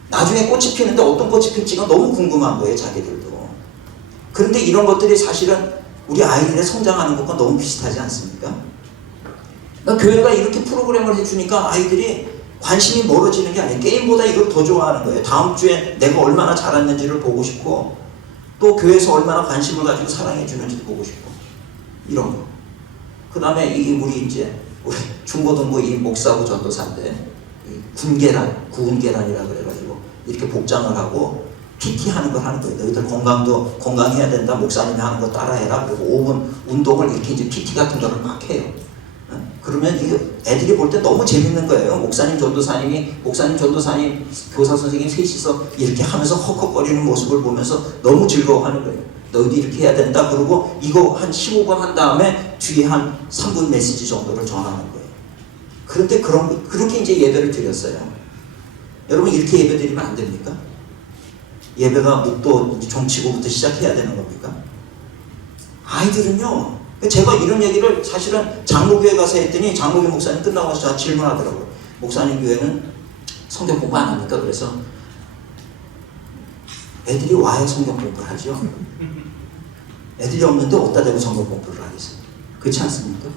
나중에 꽃이 피는데 어떤 꽃이 필지가 너무 궁금한 거예요, 자기들도. 그런데 이런 것들이 사실은 우리 아이들의 성장하는 것과 너무 비슷하지 않습니까? 그러니까 교회가 이렇게 프로그램을 해주니까 아이들이 관심이 멀어지는 게 아니에요. 게임보다 이걸 더 좋아하는 거예요. 다음 주에 내가 얼마나 잘했는지를 보고 싶고, 또 교회에서 얼마나 관심을 가지고 사랑해 주는지도 보고 싶고, 이런 거. 그 다음에 우리 중고등부 이 목사부 전도사인데, 구운 계란이라 그래가지고 이렇게 복장을 하고 PT 하는 걸 하는 거예요. 너희들 건강해야 된다. 목사님이 하는 거 따라해라. 그리고 5분 운동을 이렇게 이제 PT 같은 거를 막 해요. 그러면 애들이 볼 때 너무 재밌는 거예요. 목사님, 전도사님, 교사 선생님 셋이서 이렇게 하면서 헉헉거리는 모습을 보면서 너무 즐거워하는 거예요. 너희도 이렇게 해야 된다. 그리고 이거 한 15분 한 다음에 뒤에 한 3분 메시지 정도를 전하는 거예요. 그런데 그렇게 이제 예배를 드렸어요. 여러분 이렇게 예배 드리면 안 됩니까? 예배가 묵도 종치고부터 시작해야 되는 겁니까? 아이들은요, 제가 이런 얘기를 사실은 장로교회 가서 했더니 장로교 목사님 끝나고 나서 질문하더라고요. 목사님 교회는 성경 공부 안 합니까? 그래서 애들이 와야 성경 공부를 하죠. 애들이 없는데 어디다 대고 성경 공부를 하겠어요? 그렇지 않습니까?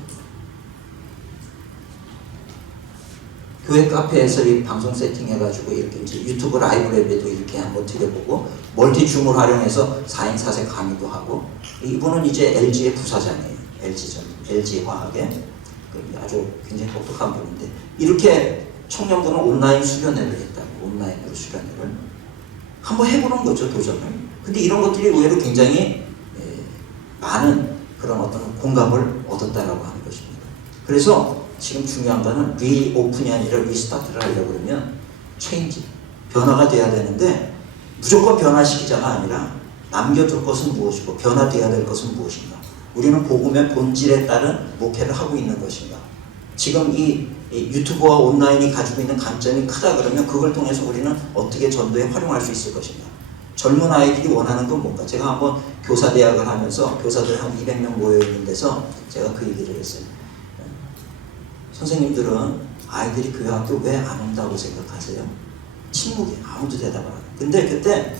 교회 카페에서 이 방송 세팅해가지고 이렇게 이제 유튜브 라이브 예배도 이렇게 한번 드려보고 멀티줌을 활용해서 4인 4색 강의도 하고, 이분은 이제 LG의 부사장이에요. LG 화학의 아주 굉장히 똑똑한 분인데, 이렇게 청년부는 온라인 수련회를 했다고. 온라인으로 수련회를 한번 해보는 거죠, 도전을. 근데 이런 것들이 의외로 굉장히 많은 그런 어떤 공감을 얻었다라고 하는 것입니다. 그래서 지금 중요한 거는 리오픈이 아니라 리스타트를 하려고 그러면 체인지, 변화가 돼야 되는데, 무조건 변화시키자가 아니라 남겨둘 것은 무엇이고 변화돼야 될 것은 무엇인가. 우리는 복음의 본질에 따른 목회를 하고 있는 것인가. 지금 이 유튜브와 온라인이 가지고 있는 강점이 크다 그러면 그걸 통해서 우리는 어떻게 전도에 활용할 수 있을 것인가. 젊은 아이들이 원하는 건 뭔가. 제가 한번 교사대학을 하면서 교사들 한 200명 모여있는 데서 제가 그 얘기를 했어요. 선생님들은 아이들이 교회 학교 왜 안 온다고 생각하세요? 침묵이에요. 아무도 대답을 안 해요. 근데 그때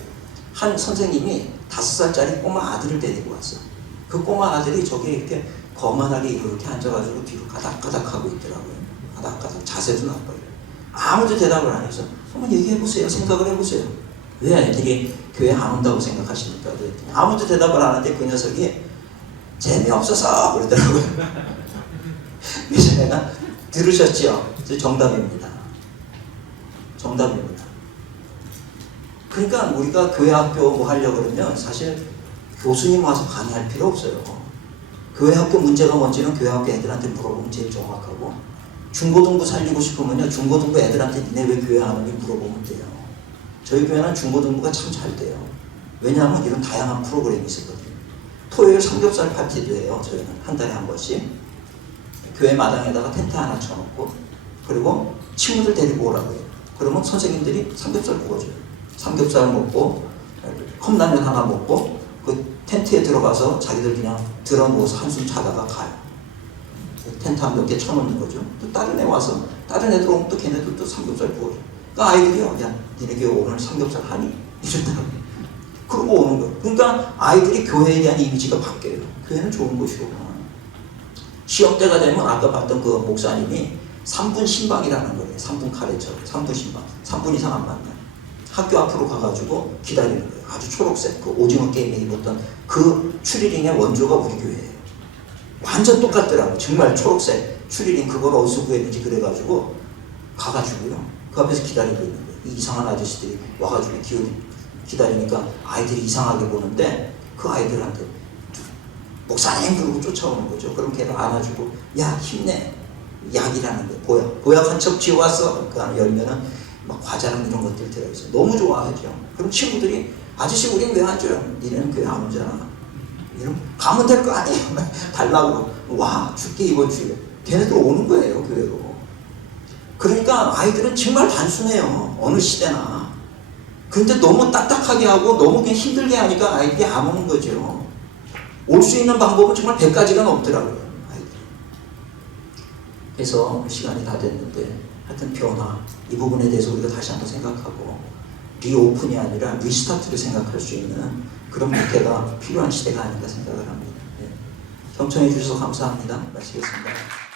한 선생님이 5살짜리 꼬마 아들을 데리고 왔어요. 그 꼬마 아들이 저기 이렇게 거만하게 이렇게 앉아가지고 뒤로 가닥가닥 하고 있더라고요. 가닥가닥. 자세도 나빠요. 아무도 대답을 안 해서 한번 얘기해보세요. 생각을 해보세요. 왜 애들이 교회 안 온다고 생각하십니까? 그랬더니 아무도 대답을 안 하는데 그 녀석이 재미없어서 그러더라고요. 그래서 내가 들으셨죠? 정답입니다. 정답입니다. 그러니까 우리가 교회 학교 뭐 하려고 그러면 사실 교수님 와서 강의할 필요 없어요. 교회 학교 문제가 뭔지는 교회 학교 애들한테 물어보면 제일 정확하고, 중고등부 살리고 싶으면요, 중고등부 애들한테 니네 왜 교회 안 오니 물어보면 돼요. 저희 교회는 중고등부가 참 잘 돼요. 왜냐하면 이런 다양한 프로그램이 있었거든요. 토요일 삼겹살 파티도 해요. 저희는 한 달에 한 번씩. 교회 마당에다가 텐트 하나 쳐놓고, 그리고 친구들 데리고 오라고 해요. 그러면 선생님들이 삼겹살 구워줘요. 삼겹살 먹고 컵라면 하나 먹고 그 텐트에 들어가서 자기들 그냥 들어 누워서 한숨 자다가 가요. 텐트 한 몇 개 쳐놓는 거죠. 또 다른 애 와서 다른 애들 오면 또 걔네들 또 삼겹살 구워줘. 그러니까 아이들이요, 야 니네 교회 오늘 삼겹살 하니? 이러더라고요. 그러고 오는 거예요. 그러니까 아이들이 교회에 대한 이미지가 바뀌어요. 교회는 좋은 곳이구나. 시험 때가 되면 아까 봤던 그 목사님이 3분 신방이라는 거예요. 3분 카레처럼 3분 신방. 3분 이상 안 만나요. 학교 앞으로 가가지고 기다리는 거예요. 아주 초록색 그 오징어 게임에 입었던 그 추리닝의 원조가 우리 교회예요. 완전 똑같더라고요. 정말 초록색 추리닝 그걸 어디서 구했는지 그래가지고 가가지고요. 그 앞에서 기다리고 있는 거예요. 이 이상한 아저씨들이 와가지고 기다리니까 아이들이 이상하게 보는데 그 아이들한테 목사님 그러고 쫓아오는 거죠. 그럼 걔를 안아주고 야 힘내. 약이라는 거예요. 보약 한 첩 쥐어왔어. 그 안에 열면은 막 과자랑 이런 것들 들어있어요. 너무 좋아하죠. 그럼 친구들이 아저씨 우린 왜 안 줘요? 니네는 교회 안 오잖아. 이러면 가면 될 거 아니에요. 달라고. 와 줄게 이번 주에. 걔네들 오는 거예요 교회로. 그러니까 아이들은 정말 단순해요. 어느 시대나. 근데 너무 딱딱하게 하고 너무 그냥 힘들게 하니까 아이들이 안 오는 거죠. 올 수 있는 방법은 정말 100가지가 넘더라고요. 아이들이. 그래서 시간이 다 됐는데 하여튼 변화, 이 부분에 대해서 우리가 다시 한번 생각하고 리오픈이 아니라 리스타트를 생각할 수 있는 그런 목회가 필요한 시대가 아닌가 생각을 합니다. 네. 경청해 주셔서 감사합니다. 마치겠습니다.